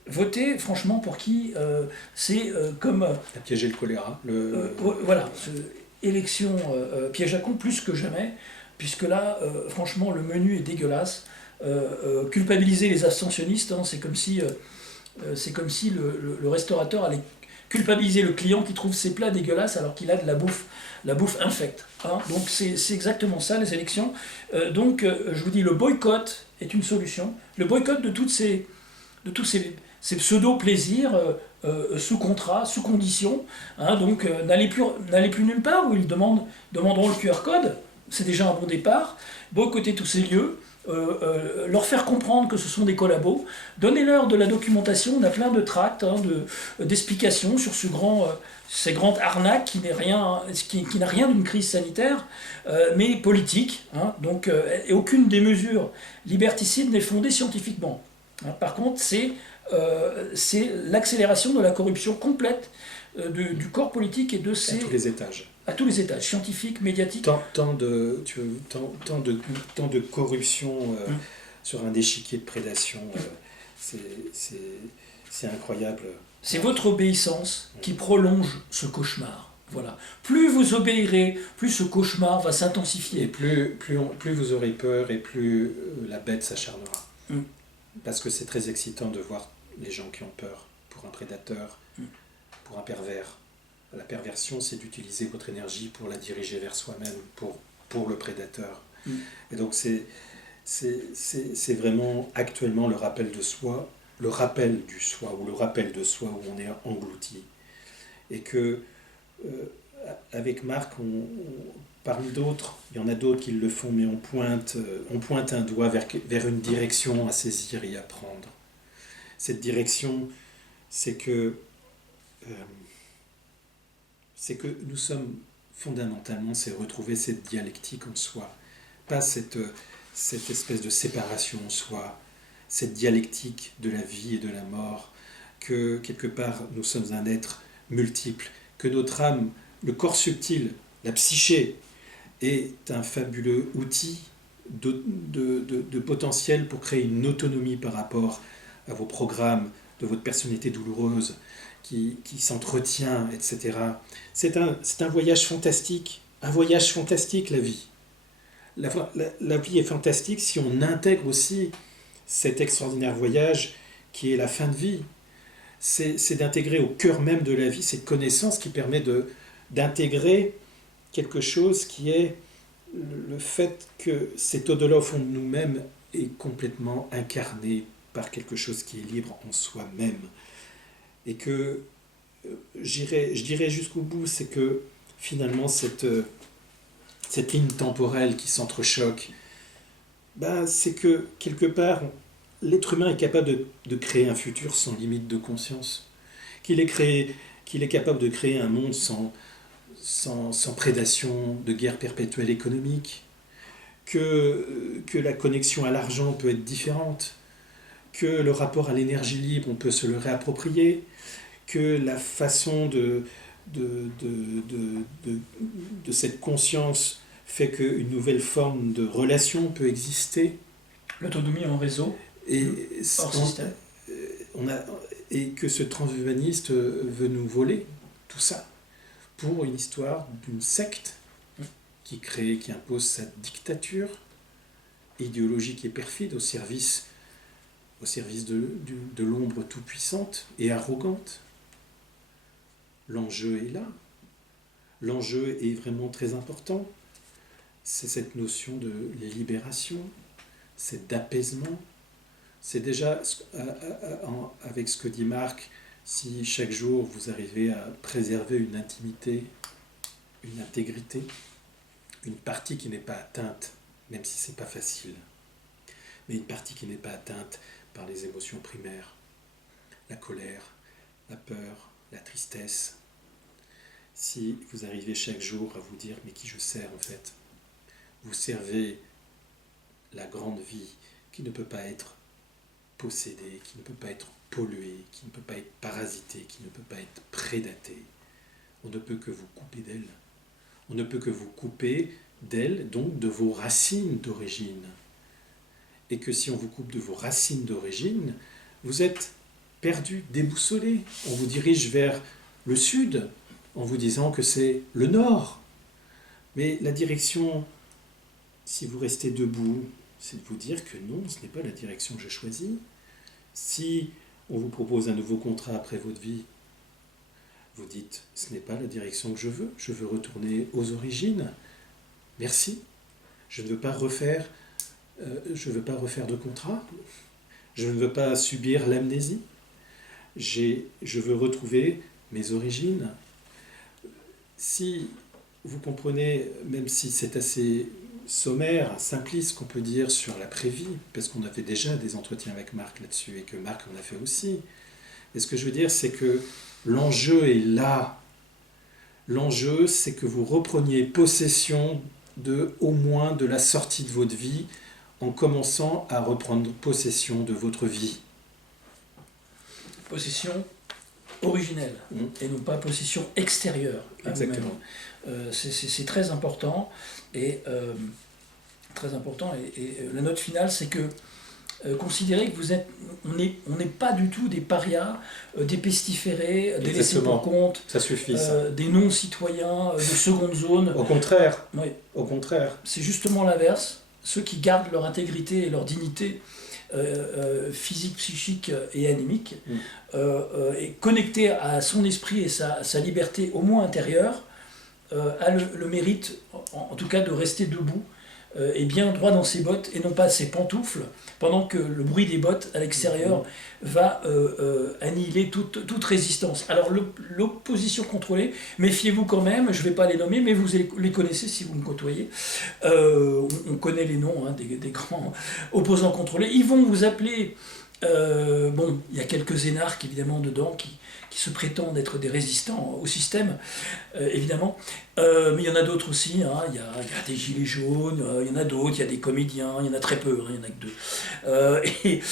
voté, franchement, pour qui c'est comme... À piéger le choléra. Voilà, élection piège à con plus que jamais, puisque là, franchement, le menu est dégueulasse. Culpabiliser les abstentionnistes, hein, c'est comme si le restaurateur allait culpabiliser le client qui trouve ses plats dégueulasses alors qu'il a de la bouffe infecte. Hein. Donc c'est exactement ça, les élections. Je vous dis, le boycott est une solution. Le boycott de tous ces pseudo-plaisirs sous contrat, sous condition. Hein, n'allez plus nulle part où ils demanderont le QR code. C'est déjà un bon départ. Boycotter tous ces lieux. Leur faire comprendre que ce sont des collabos, donnez-leur de la documentation, on a plein de tracts, d'explications sur ces grandes arnaques qui n'a rien d'une crise sanitaire, mais politique, hein, et aucune des mesures liberticides n'est fondée scientifiquement. Hein, par contre, c'est l'accélération de la corruption complète du corps politique et de ses... À tous les étages. À tous les étages, scientifiques, médiatiques. Tant de corruption sur un échiquier de prédation, c'est incroyable. C'est votre obéissance qui prolonge ce cauchemar. Voilà. Plus vous obéirez, plus ce cauchemar va s'intensifier. Et plus vous aurez peur et plus la bête s'acharnera. Parce que c'est très excitant de voir les gens qui ont peur pour un prédateur, pour un pervers. La perversion, c'est d'utiliser votre énergie pour la diriger vers soi-même, pour le prédateur. Et donc c'est vraiment actuellement le rappel de soi, le rappel du soi, ou le rappel de soi où on est englouti. Et que, avec Marc, parmi d'autres, il y en a d'autres qui le font, mais on pointe un doigt vers une direction à saisir et à prendre. Cette direction, c'est que nous sommes fondamentalement, c'est retrouver cette dialectique en soi, pas cette espèce de séparation en soi, cette dialectique de la vie et de la mort, que quelque part nous sommes un être multiple, que notre âme, le corps subtil, la psyché, est un fabuleux outil de potentiel pour créer une autonomie par rapport à vos programmes, de votre personnalité douloureuse, qui s'entretient, etc. C'est un voyage fantastique. Un voyage fantastique, la vie. La vie est fantastique si on intègre aussi cet extraordinaire voyage qui est la fin de vie. C'est d'intégrer au cœur même de la vie cette connaissance qui permet d'intégrer quelque chose qui est le fait que cet au-delà au fond de nous-mêmes est complètement incarné par quelque chose qui est libre en soi-même. Et que, je dirais jusqu'au bout, c'est que finalement cette ligne temporelle qui s'entrechoque, c'est que quelque part, l'être humain est capable de créer un futur sans limite de conscience, qu'il est capable de créer un monde sans prédation, de guerre perpétuelle économique, que la connexion à l'argent peut être différente, que le rapport à l'énergie libre, on peut se le réapproprier, que la façon de cette conscience fait qu'une nouvelle forme de relation peut exister. L'autonomie en réseau, hors système. Et que ce transhumaniste veut nous voler tout ça pour une histoire d'une secte qui impose sa dictature idéologique et perfide au service de l'ombre tout-puissante et arrogante. L'enjeu est là. L'enjeu est vraiment très important. C'est cette notion de libération, c'est d'apaisement. C'est déjà, avec ce que dit Marc, si chaque jour vous arrivez à préserver une intimité, une intégrité, une partie qui n'est pas atteinte, même si ce n'est pas facile, mais une partie qui n'est pas atteinte par les émotions primaires, la colère, la peur, la tristesse. Si vous arrivez chaque jour à vous dire « mais qui je sers en fait ?» Vous servez la grande vie qui ne peut pas être possédée, qui ne peut pas être polluée, qui ne peut pas être parasitée, qui ne peut pas être prédatée. On ne peut que vous couper d'elle. On ne peut que vous couper d'elle, donc de vos racines d'origine. Et que si on vous coupe de vos racines d'origine, vous êtes perdu, déboussolé. On vous dirige vers le sud en vous disant que c'est le nord. Mais la direction, si vous restez debout, c'est de vous dire que non, ce n'est pas la direction que j'ai choisie. Si on vous propose un nouveau contrat après votre vie, vous dites, ce n'est pas la direction que je veux retourner aux origines. Merci, je ne veux pas refaire de contrat, je ne veux pas subir l'amnésie, je veux retrouver mes origines. Si vous comprenez, même si c'est assez sommaire, simpliste qu'on peut dire sur l'après-vie, parce qu'on a fait déjà des entretiens avec Marc là-dessus, et que Marc en a fait aussi. Et ce que je veux dire, c'est que l'enjeu est là. L'enjeu, c'est que vous repreniez possession au moins de la sortie de votre vie, en commençant à reprendre possession de votre vie. Possession originelle, et non pas possession extérieure. Exactement. C'est très important, et la note finale, c'est que considérez que on n'est pas du tout des parias, des pestiférés, des laissés pour compte, ça suffit, ça. Des non-citoyens de seconde zone. Au contraire, oui. Au contraire. C'est justement l'inverse. Ceux qui gardent leur intégrité et leur dignité physique, psychique et anémique, et connectés à son esprit et sa liberté au moins intérieure, a le mérite, en tout cas, de rester debout et bien droit dans ses bottes et non pas ses pantoufles, pendant que le bruit des bottes à l'extérieur va annihiler toute résistance. Alors l'opposition contrôlée, méfiez-vous quand même, je ne vais pas les nommer, mais vous les connaissez si vous me côtoyez. On connaît les noms des grands opposants contrôlés. Ils vont vous appeler... il y a quelques énarques évidemment dedans qui se prétendent être des résistants au système, évidemment, mais il y en a d'autres aussi, il y a des gilets jaunes, il y en a d'autres, il y a des comédiens, il y en a très peu, il n'y en a que 2, et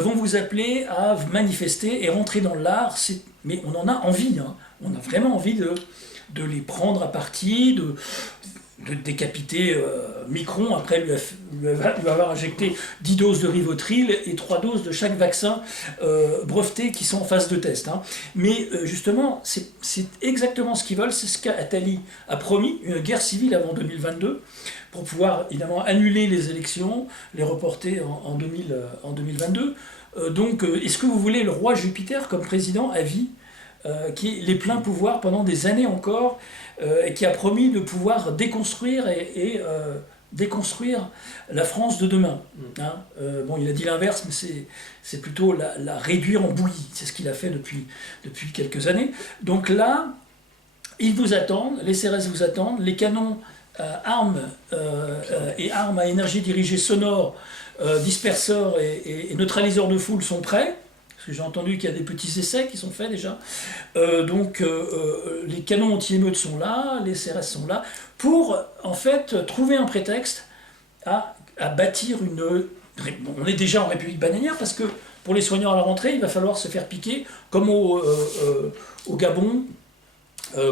vont vous appeler à manifester et rentrer dans l'art, mais on en a envie, on a vraiment envie de les prendre à partie, de décapiter Micron, après lui avoir injecté 10 doses de Rivotril et 3 doses de chaque vaccin breveté qui sont en phase de test. Mais justement, c'est exactement ce qu'ils veulent, c'est ce qu'Attali a promis, une guerre civile avant 2022, pour pouvoir évidemment annuler les élections, les reporter en 2022. Donc, est-ce que vous voulez le roi Jupiter comme président à vie, qui ait les pleins pouvoirs pendant des années encore, et qui a promis de pouvoir déconstruire et déconstruire la France de demain. Il a dit l'inverse, mais c'est plutôt la réduire en bouillie. C'est ce qu'il a fait depuis quelques années. Donc là, ils vous attendent, les CRS vous attendent, les canons armes et armes à énergie dirigée sonore, disperseurs et neutraliseurs de foule sont prêts. J'ai entendu qu'il y a des petits essais qui sont faits déjà. Les canons anti-émeutes sont là, les CRS sont là, pour en fait trouver un prétexte à bâtir une... On est déjà en République bananière parce que pour les soignants à la rentrée, il va falloir se faire piquer comme au Gabon,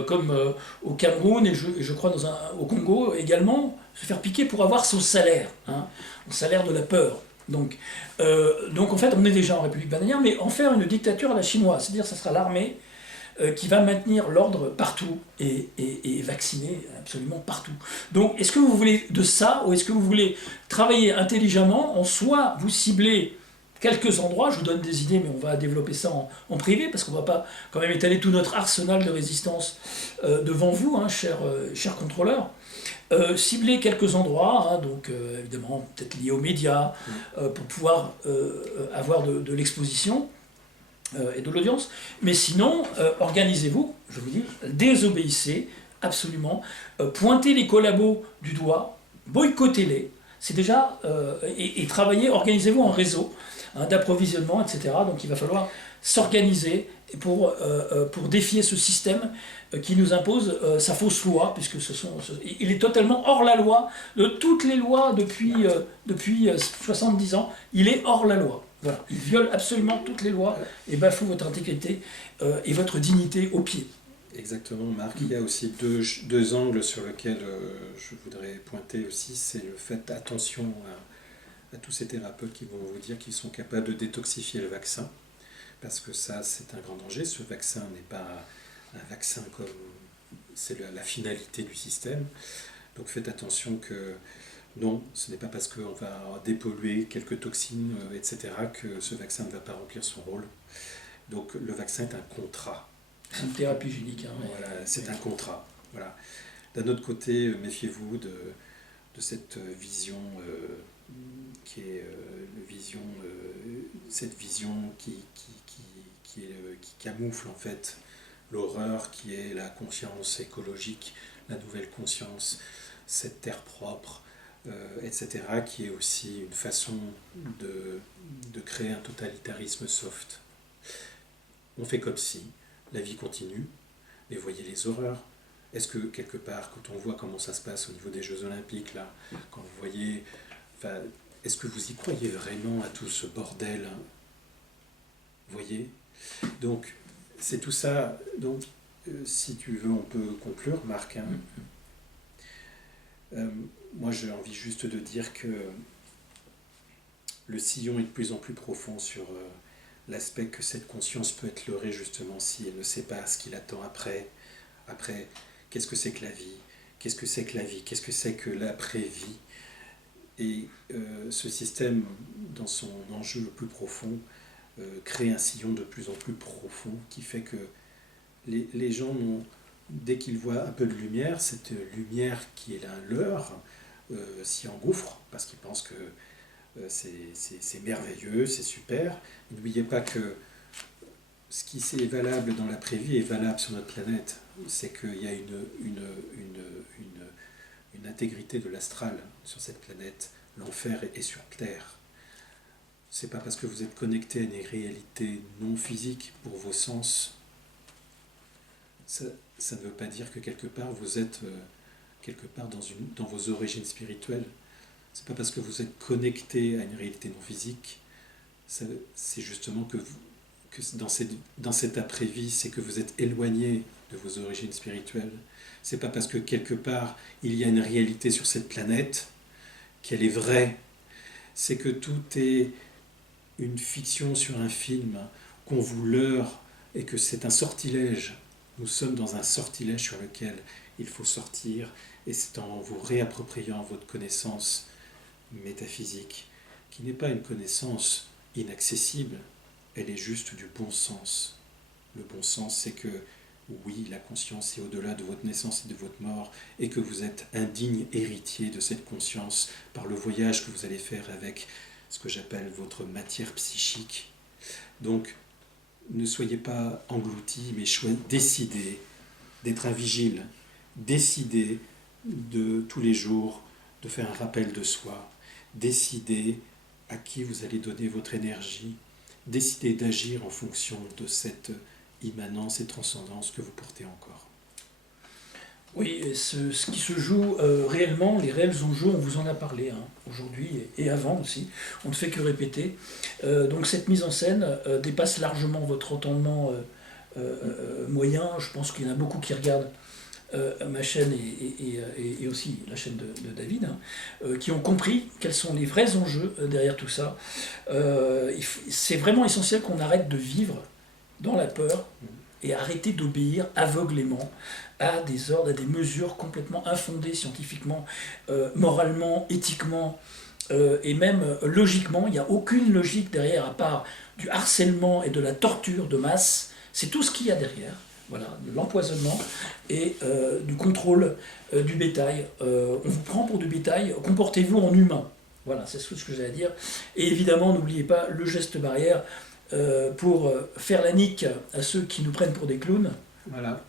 comme au Cameroun et je crois au Congo également, se faire piquer pour avoir son salaire, le salaire de la peur. Donc en fait, on est déjà en République bananière, mais en faire une dictature à la chinoise, c'est-à-dire que ce sera l'armée qui va maintenir l'ordre partout et vacciner absolument partout. Donc est-ce que vous voulez de ça, ou est-ce que vous voulez travailler intelligemment, en soit vous ciblez quelques endroits, je vous donne des idées, mais on va développer ça en privé, parce qu'on ne va pas quand même étaler tout notre arsenal de résistance devant vous, chers contrôleurs. Cibler quelques endroits, évidemment peut-être liés aux médias, pour pouvoir avoir de l'exposition et de l'audience. Mais sinon, organisez-vous, je vous dis, désobéissez, absolument. Pointer les collabos du doigt, boycottez-les, c'est déjà... et travailler, organisez-vous en réseau d'approvisionnement, etc. Donc il va falloir s'organiser pour défier ce système qui nous impose sa fausse loi, puisque il est totalement hors la loi. De toutes les lois depuis 70 ans, il est hors la loi. Voilà. Il viole absolument toutes les lois et bafoue votre intégrité et votre dignité au pied. Exactement, Marc. Il y a aussi deux angles sur lesquels je voudrais pointer aussi. C'est le fait, attention à tous ces thérapeutes qui vont vous dire qu'ils sont capables de détoxifier le vaccin, parce que ça, c'est un grand danger. Ce vaccin n'est pas un vaccin comme c'est la finalité du système. Donc faites attention que non, ce n'est pas parce qu'on va dépolluer quelques toxines, etc., que ce vaccin ne va pas remplir son rôle. Donc le vaccin est un contrat. C'est une thérapie génique. Voilà, c'est un contrat. Voilà. D'un autre côté, méfiez-vous de cette vision qui est cette vision qui camoufle en fait l'horreur qui est la conscience écologique, la nouvelle conscience, cette terre propre, etc., qui est aussi une façon de créer un totalitarisme soft. On fait comme si, la vie continue, mais voyez les horreurs. Est-ce que quelque part, quand on voit comment ça se passe au niveau des Jeux Olympiques, là, quand vous voyez, est-ce que vous y croyez vraiment à tout ce bordel, hein? Vous voyez? Donc, c'est tout ça. Donc, si tu veux, on peut conclure, Marc. Hein. Moi, j'ai envie juste de dire que le sillon est de plus en plus profond sur l'aspect que cette conscience peut être leurrée, justement, si elle ne sait pas ce qui l'attend après. Après, qu'est-ce que c'est que la vie? Qu'est-ce que c'est que la vie? Qu'est-ce que c'est que l'après-vie? Et ce système, dans son enjeu le plus profond, crée un sillon de plus en plus profond qui fait que les gens, dès qu'ils voient un peu de lumière, cette lumière qui est un leurre, s'y engouffrent parce qu'ils pensent que c'est merveilleux, c'est super. N'oubliez pas que ce qui est valable dans l'après-vie est valable sur notre planète. C'est qu'il y a une intégrité de l'astral sur cette planète. L'enfer est sur Terre. C'est pas parce que vous êtes connecté à une réalité non physique pour vos sens, ça ne veut pas dire que quelque part vous êtes quelque part dans vos origines spirituelles. C'est pas parce que vous êtes connecté à une réalité non physique, c'est justement que dans cette après-vie, c'est que vous êtes éloigné de vos origines spirituelles. C'est pas parce que quelque part il y a une réalité sur cette planète qu'elle est vraie. C'est que tout est une fiction sur un film, qu'on vous leurre et que c'est un sortilège. Nous sommes dans un sortilège sur lequel il faut sortir, et c'est en vous réappropriant votre connaissance métaphysique, qui n'est pas une connaissance inaccessible, elle est juste du bon sens. Le bon sens, c'est que oui, la conscience est au-delà de votre naissance et de votre mort, et que vous êtes un digne héritier de cette conscience par le voyage que vous allez faire avec ce que j'appelle votre matière psychique. Donc, ne soyez pas engloutis, mais décidez d'être un vigile, décidez de tous les jours de faire un rappel de soi, décidez à qui vous allez donner votre énergie, décidez d'agir en fonction de cette immanence et transcendance que vous portez encore. Oui, ce qui se joue réellement, les réels enjeux, on vous en a parlé aujourd'hui et avant aussi, on ne fait que répéter. Donc cette mise en scène dépasse largement votre entendement moyen. Je pense qu'il y en a beaucoup qui regardent ma chaîne et aussi la chaîne de David, qui ont compris quels sont les vrais enjeux derrière tout ça. C'est vraiment essentiel qu'on arrête de vivre dans la peur et arrêter d'obéir aveuglément à des ordres, à des mesures complètement infondées scientifiquement, moralement, éthiquement et même logiquement. Il n'y a aucune logique derrière à part du harcèlement et de la torture de masse. C'est tout ce qu'il y a derrière. Voilà, de l'empoisonnement et du contrôle du bétail. On vous prend pour du bétail, comportez-vous en humain. Voilà, c'est ce que j'ai à dire. Et évidemment, n'oubliez pas le geste barrière pour faire la nique à ceux qui nous prennent pour des clowns. Voilà.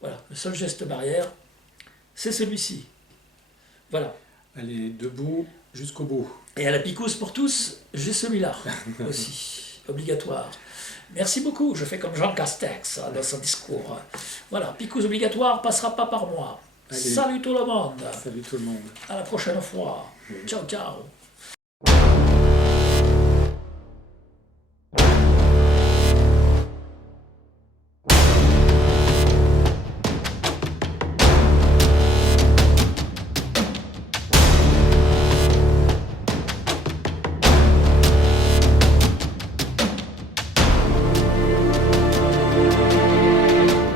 Voilà, le seul geste barrière, c'est celui-ci. Voilà. Allez, debout jusqu'au bout. Et à la picouse pour tous, j'ai celui-là aussi, obligatoire. Merci beaucoup, je fais comme Jean Castex dans son discours. Voilà, picouse obligatoire passera pas par moi. Allez. Salut tout le monde, Salut tout le monde. à la prochaine fois. Ciao, ciao.